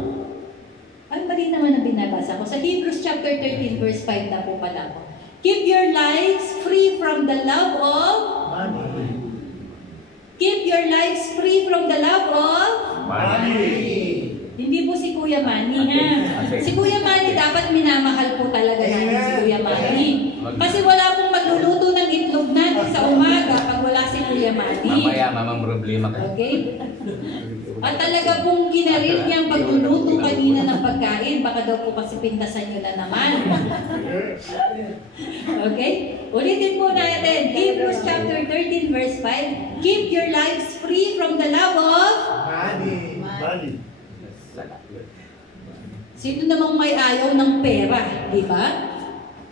Ang mali naman ang binabasa ko. Sa Hebrews chapter 13, verse 5 na po pala ko. Keep your lives free from the love of Money. Keep your lives free from the love of Money. Hindi po si Kuya Manny, ha? Si Kuya Manny dapat minamahal po talaga natin si Kuya Manny. Kasi wala pong magluluto ng itlog natin sa umaga pag wala si Kuya Manny. Mamaya, mamang problema ka. Okay? At talaga pong ginarin niyang pagluluto kanina ng pagkain. Baka daw po kasi pintasan niyo na naman. Okay? Ulitin po natin. Hebrews chapter 13 verse 5. Keep your lives free from the love of Money. Money. Sino namang may ayaw ng pera, di ba?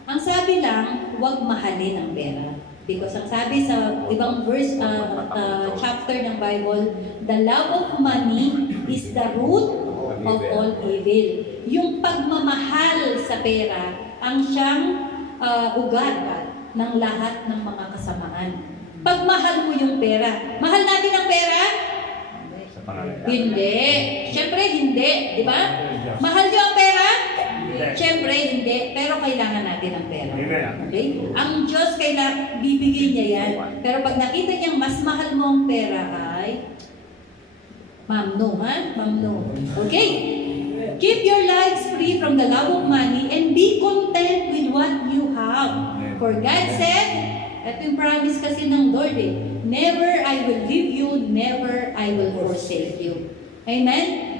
Ang sabi lang, huwag mahalin ang pera. Because ang sabi sa ibang verse, chapter ng Bible, the love of money is the root of all evil. Yung pagmamahal sa pera, ang siyang ugat ng lahat ng mga kasamaan. Pagmahal mo yung pera. Mahal natin ang pera? Sa pangalaga. Hindi. Siyempre, hindi. Di ba? Mahal niyo ang pera? Siyempre, hindi. Pero kailangan natin ang pera. Okay? Ang Diyos, bibigyan niya yan. Pero pag nakita niyang mas mahal mo ang pera ay, mamno, ha? Mamno. Okay? Keep your lives free from the love of money and be content with what you have. For God said, ito yung promise kasi ng Lord never I will leave you, never I will forsake you. Amen?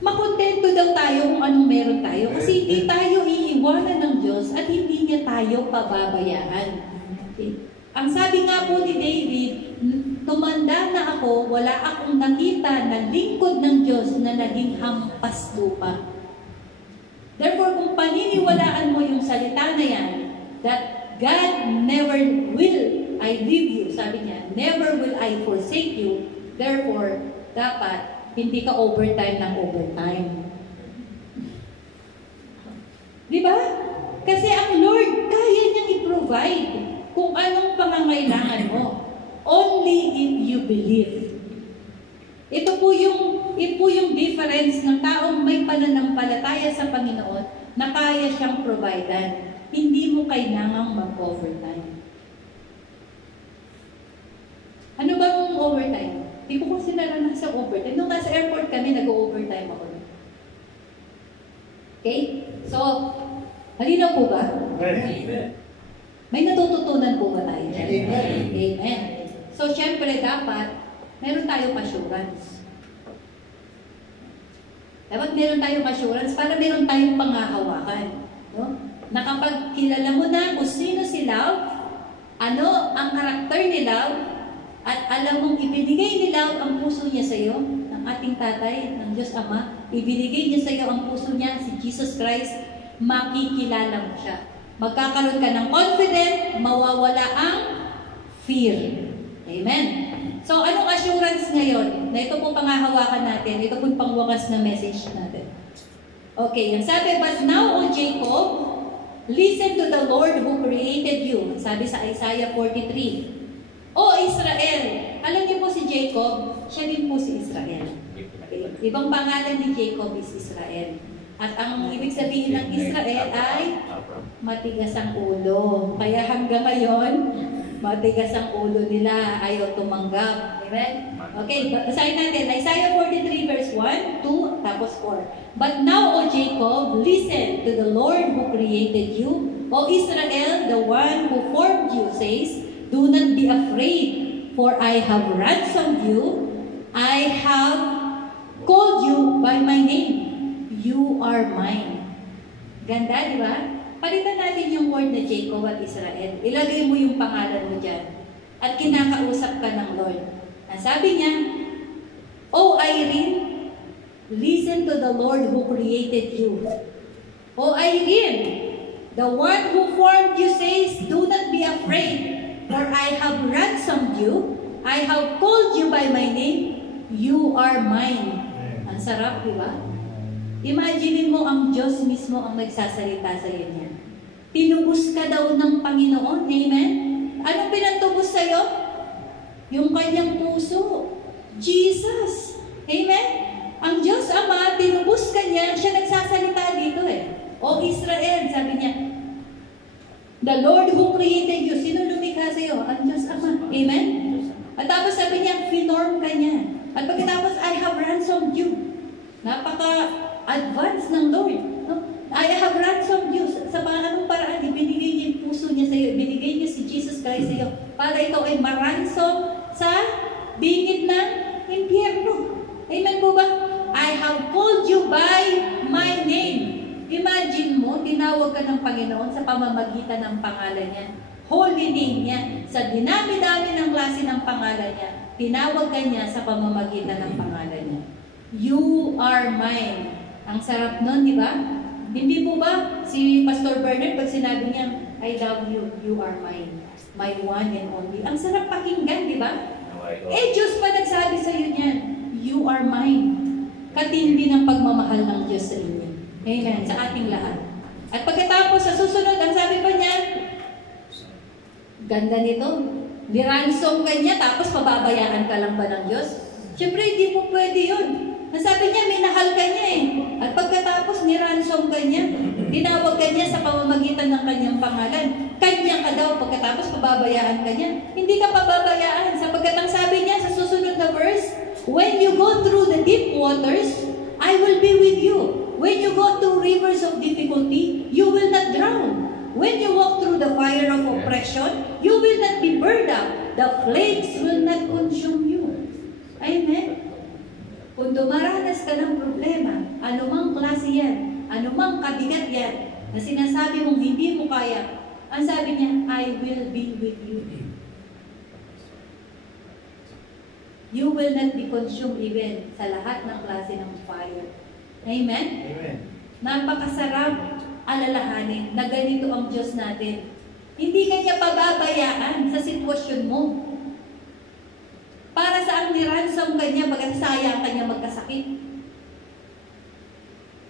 Makontento daw tayo kung anong meron tayo kasi hindi tayo iiwanan ng Diyos at hindi niya tayo pababayaan. Okay? Ang sabi nga po ni David, tumanda na ako, wala akong nakita na lingkod ng Diyos na naging hampas lupa. Therefore, kung paniniwalaan mo yung salita na yan, that God never will I leave you, sabi niya, never will I forsake you, therefore, dapat hindi ka overtime ng overtime. Di ba? Kasi ang Lord, kaya niyang i-provide kung anong pangangailangan mo. Only if you believe. Ito po yung difference ng taong may pananampalataya sa Panginoon na kaya siyang providean. Hindi mo kailangang mag-overtime. Ano bang overtime? Di ko kasi naranasan sa overtime. Nung nasa airport kami, nag-overtime ako. Okay? So, halinaw po ba? Amen. May natututunan po ba tayo? Amen. Amen. So, syempre, dapat, meron tayong assurance. Dapat meron tayong assurance para meron tayong panghahawakan. No? Na kapag kilala mo na kung sino si Love, ano ang karakter ni Love, at alam mong ibinigay ni Love ang puso niya sa iyo, ng ating tatay, ng Diyos Ama, ibinigay niya sa iyo ang puso niya, si Jesus Christ, makikilala mo siya. Magkakaroon ka ng confident, mawawala ang fear. Amen. So, anong assurance ngayon? Na ito po panghahawakan natin, ito po pangwakas na message natin. Okay, ang sabi, but now, O Jacob, listen to the Lord who created you. Sabi sa Isaiah 43. O Israel, alam niyo po si Jacob, siya din po si Israel. Okay. Ibang pangalan ni Jacob is Israel. At ang ibig sabihin ng Israel ay matigas ang ulo. Kaya hanggang ngayon, Matigas ang ulo nila, ayaw tumanggap. Amen? Okay, basahin natin. Isaiah 43 verse 1, 2, tapos 4. But now, O Jacob, listen to the Lord who created you. O Israel, the one who formed you, says, do not be afraid, for I have ransomed you. I have called you by my name. You are mine. Ganda, di ba? Palitan natin yung word na Jacob at Israel. Ilagay mo yung pangalan mo dyan. At kinakausap ka ng Lord. Ang sabi niya, O Irene, listen to the Lord who created you. O Irene, the one who formed you says, do not be afraid, for I have ransomed you. I have called you by my name. You are mine. Ang sarap, di ba? Imaginin mo ang Diyos mismo ang nagsasalita sa iyo niya. Tinubos ka daw ng Panginoon. Amen? Anong pinatubos sa iyo? Yung kanyang puso. Jesus. Amen? Ang Diyos Ama, tinubos ka niya. Siya nagsasalita dito eh. O Israel, sabi niya, the Lord who created you. Sino lumikha sa iyo? Ang Diyos Ama. Amen? At tapos sabi niya, finorm ka niya. At pagkatapos, I have ransomed you. Napaka-advance ng Lord. No? I have ransomed you. Sa anong paraan, ibinigay niya yung puso niya sa iyo. Ibinigay niya si Jesus Christ sa iyo. Para ito ay maransom sa bingit ng impyerno. Amen po ba? I have called you by my name. Imagine mo, tinawag ka ng Panginoon sa pamamagitan ng pangalan niya. Holy name niya. Sa dinami-dami ng klase ng pangalan niya, tinawag ka niya sa pamamagitan ng pangalan niya. You are mine. Ang sarap nun, di ba? Hindi po ba si Pastor Bernard, pag sinabi niya, I love you, you are mine. My one and only. Ang sarap pakinggan, di ba? Eh, Diyos pa nagsabi sa iyo niyan, you are mine. Katindi ng pagmamahal ng Diyos sa inyo. Amen. Sa ating lahat. At pagkatapos, sa susunod, ang sabi pa niya, ganda nito, niransom ka niya, tapos pababayaan ka lang ba ng Diyos? Siyempre, hindi po pwede yun. Nasabi niya, minahal ka niya eh. At pagkatapos, niransom ka niya. Tinawag ka niya sa pamamagitan ng kanyang pangalan. Kanya ka daw, pagkatapos pababayaan ka niya. Hindi ka pababayaan. Sapagkat ang sabi niya sa susunod na verse, when you go through the deep waters, I will be with you. When you go through rivers of difficulty, you will not drown. When you walk through the fire of oppression, you will not be burned up. The flames will not consume you. Amen? Kung dumaranas ka ng problema, anumang klase yan, anumang kabigat yan, na sinasabi mong hindi mo kaya, ang sabi niya, I will be with you. You will not be consumed even sa lahat ng klase ng fire. Amen? Amen. Napakasarap alalahanin na ganito ang Diyos natin. Hindi kanya pababayaan sa sitwasyon mo. Para sa ang niransom kanya, sayang kanya magkasakit.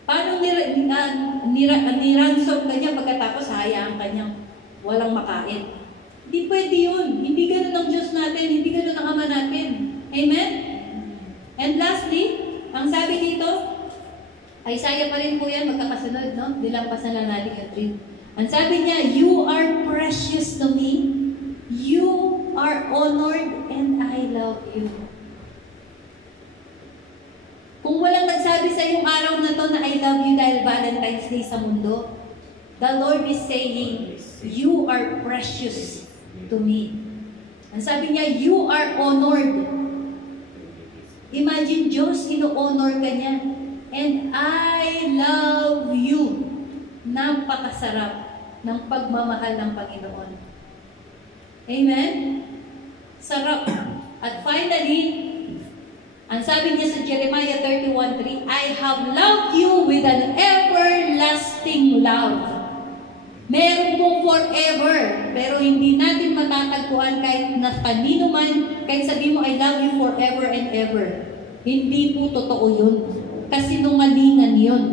Paano niransom kanya pagkatapos hayaan kanya walang makain? Hindi pwede yun. Hindi ganun ang Diyos natin. Hindi ganun ang Ama natin. Amen? And lastly, ang sabi dito, Isaiah pa rin po yan, magkakasunod, no? Nilampasan lang natin yung 3. Ang sabi niya, you are precious to me. You are honored and I love you. Kung walang nagsabi sa iyong araw na to na I love you dahil Valentine's Day sa mundo, the Lord is saying, you are precious to me. Ang sabi niya, you are honored. Imagine Diyos, ino-honor ka niya. And I love you. Napakasarap ng pagmamahal ng Panginoon. Amen? Sarap. At finally, ang sabi niya sa Jeremiah 31:3, I have loved you with an everlasting love. Meron pong forever, pero hindi natin matatagpuan kahit na kanino man, kahit sabi mo, I love you forever and ever. Hindi po totoo yun. Kasinungalingan yun.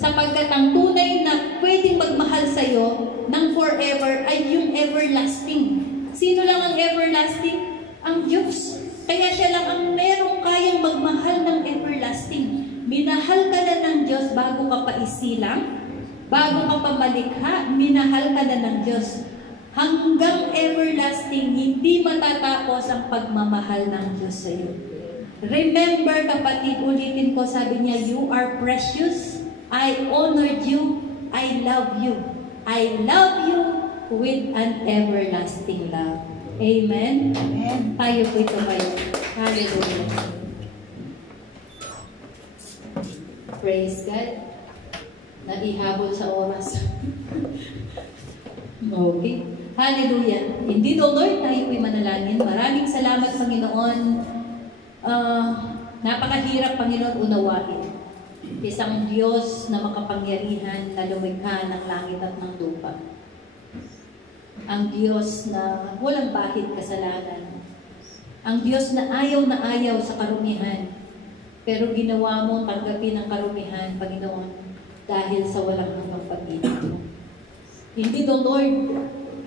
Sapagkat ang tunay na pwedeng magmahal sa'yo ng forever ay yung everlasting. Sino lang ang everlasting? Ang Diyos. Kaya siya lang ang merong kayang magmahal ng everlasting. Minahal ka na ng Diyos bago ka pa isilang, bago ka pa malikha, minahal ka na ng Diyos. hanggang everlasting, hindi matatapos ang pagmamahal ng Diyos sa iyo. Remember, kapatid, ulitin ko, sabi niya, you are precious. I honored you. I love you. I love you with an everlasting love. Amen? Amen. Tayo po ito kayo. Hallelujah. Praise God. Naihabol sa oras. Okay. Hallelujah. Indeed, O Lord, tayo po'y manalangin. Maraming salamat, Panginoon. Napakahirap, Panginoon, unawain. Isang Diyos na makapangyarihan na lumikha ng langit at ng lupa. Ang Diyos na walang bahid kasalanan. Ang Diyos na ayaw sa karumihan. Pero ginawa mo tanggapin ang karumihan, Panginoon, dahil sa walang hanggang pag-ibig mo. Hindi, O Lord,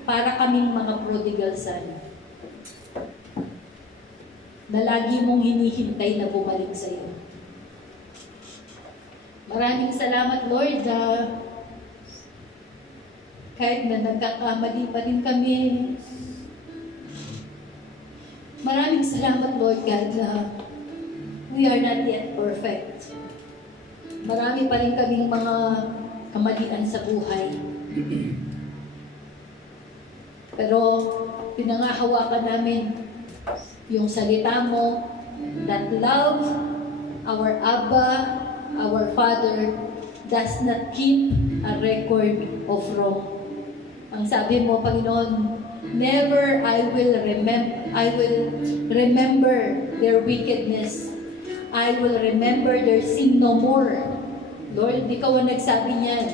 para kaming mga prodigal son na lagi mong hinihintay na bumalik sa iyo. Maraming salamat, Lord, kahit na nagkakamali pa rin kami. Maraming salamat, Lord God, we are not yet perfect. Marami pa rin kaming mga kamalian sa buhay. Pero pinangahawakan namin yung salita mo that love our Abba, our Father, does not keep a record of wrong. Ang sabi mo, Panginoon, never I will remember their wickedness. I will remember their sin no more. Lord, ikaw ang nagsabi niyan,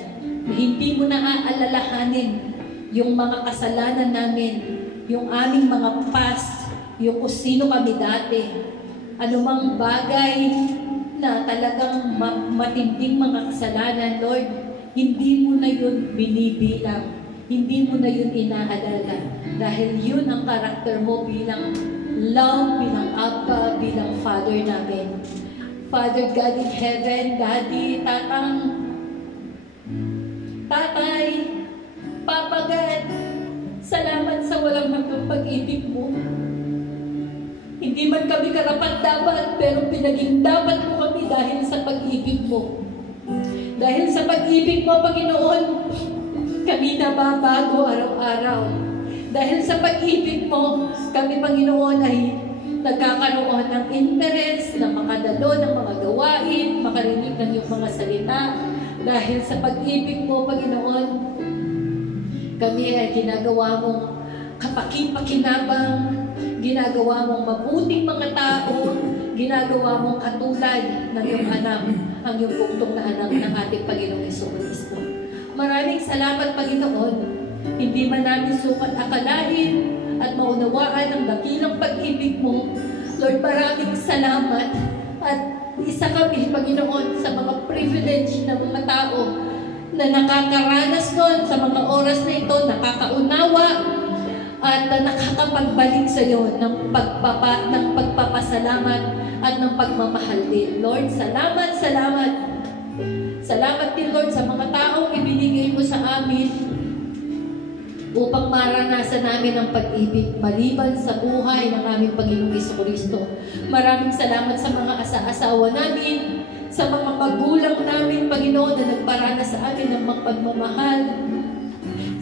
na hindi mo na aalalahanin yung mga kasalanan namin, yung aming mga past, yung kung sino kami dati. Anumang bagay na talagang matinding mga kasalanan, Lord, hindi mo na yun binibilang. Hindi mo na yun inaalala. Dahil yun ang karakter mo bilang love, bilang Abba, bilang Father namin. Father God in heaven, Daddy, Tatay, Papa God, salamat sa walang hanggang pag-ibig mo. Hindi man kami karapat-dapat, pero pinaging dapat mo kami dahil sa pag-ibig mo. Dahil sa pag-ibig mo, Panginoon, kami nababago araw-araw. Dahil sa pag-ibig mo, kami, Panginoon, ay nagkakaroon ng interest na makadalo ng mga gawain, makarinig ng iyong mga salita. Dahil sa pag-ibig mo, Panginoon, kami ay ginagawa mong kapaki-pakinabang, ginagawa mong mabuting mga tao, ginagawa mong katulad ng iyong anak, ang iyong buktong na anak ng ating Panginoong Jesucristo. Maraming salamat, Panginoon. Hindi man namin sukat akalain at maunawaan ang dakilang pag-ibig mo. Lord, maraming salamat. At isa kami, Panginoon, sa mga privilege ng mga tao na nakakaranas noon sa mga oras na ito, nakakaunawa at nakakapagbalik sa iyo ng pagpapasalamat at ng pagmamahal din. Lord, salamat. Salamat din, Lord, sa mga taong ibinigay mo sa amin upang maranasan namin ang pag-ibig maliban sa buhay ng aming Panginoong Jesucristo. Maraming salamat sa mga asa-asawa namin, sa mga magulang namin, Panginoon, na nagparanas sa amin ng mga pagmamahal,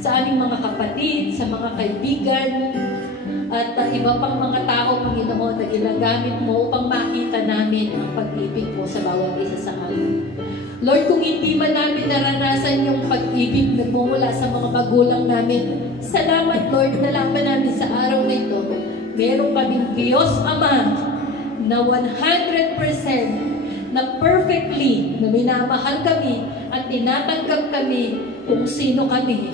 sa aming mga kapatid, sa mga kaibigan, at iba pang mga tao, Panginoon, na ginagamit mo upang makita namin ang pag-ibig mo sa bawat isa sa amin. Lord, kung hindi man namin naranasan yung pag-ibig na bumula sa mga magulang namin, salamat, Lord, nalaman namin sa araw na ito, meron kaming Diyos Ama na 100% na perfectly na minamahal kami at tinatanggap kami kung sino kami.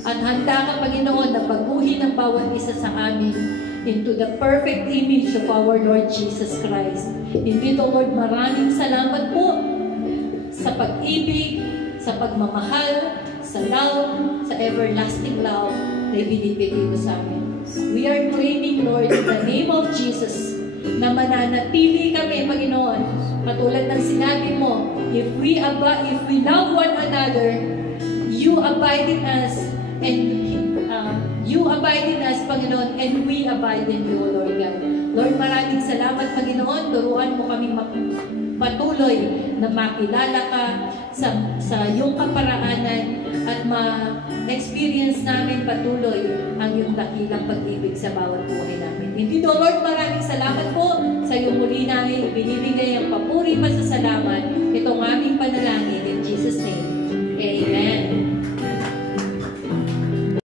At handa ka, Panginoon, na baguhin ang bawat isa sa amin into the perfect image of our Lord Jesus Christ. Indeed, O Lord, maraming salamat po sa pag-ibig, sa pagmamahal, sa love, sa everlasting love na ibinibigay mo sa amin. We are praying, Lord, in the name of Jesus, na mananatili kami, Panginoon. Katulad ng sinabi mo, if we love one another, you abide in us, and You abide in us, Panginoon, and we abide in you, Lord God. Lord, maraming salamat, Panginoon. Turuan mo kami patuloy na makilala ka sa iyong kaparaanan at ma-experience namin patuloy ang iyong dakilang pag-ibig sa bawat buhay namin. Hindi do, Lord, maraming salamat po sa iyong muli namin ibinibigay ang papuri, pasasalamat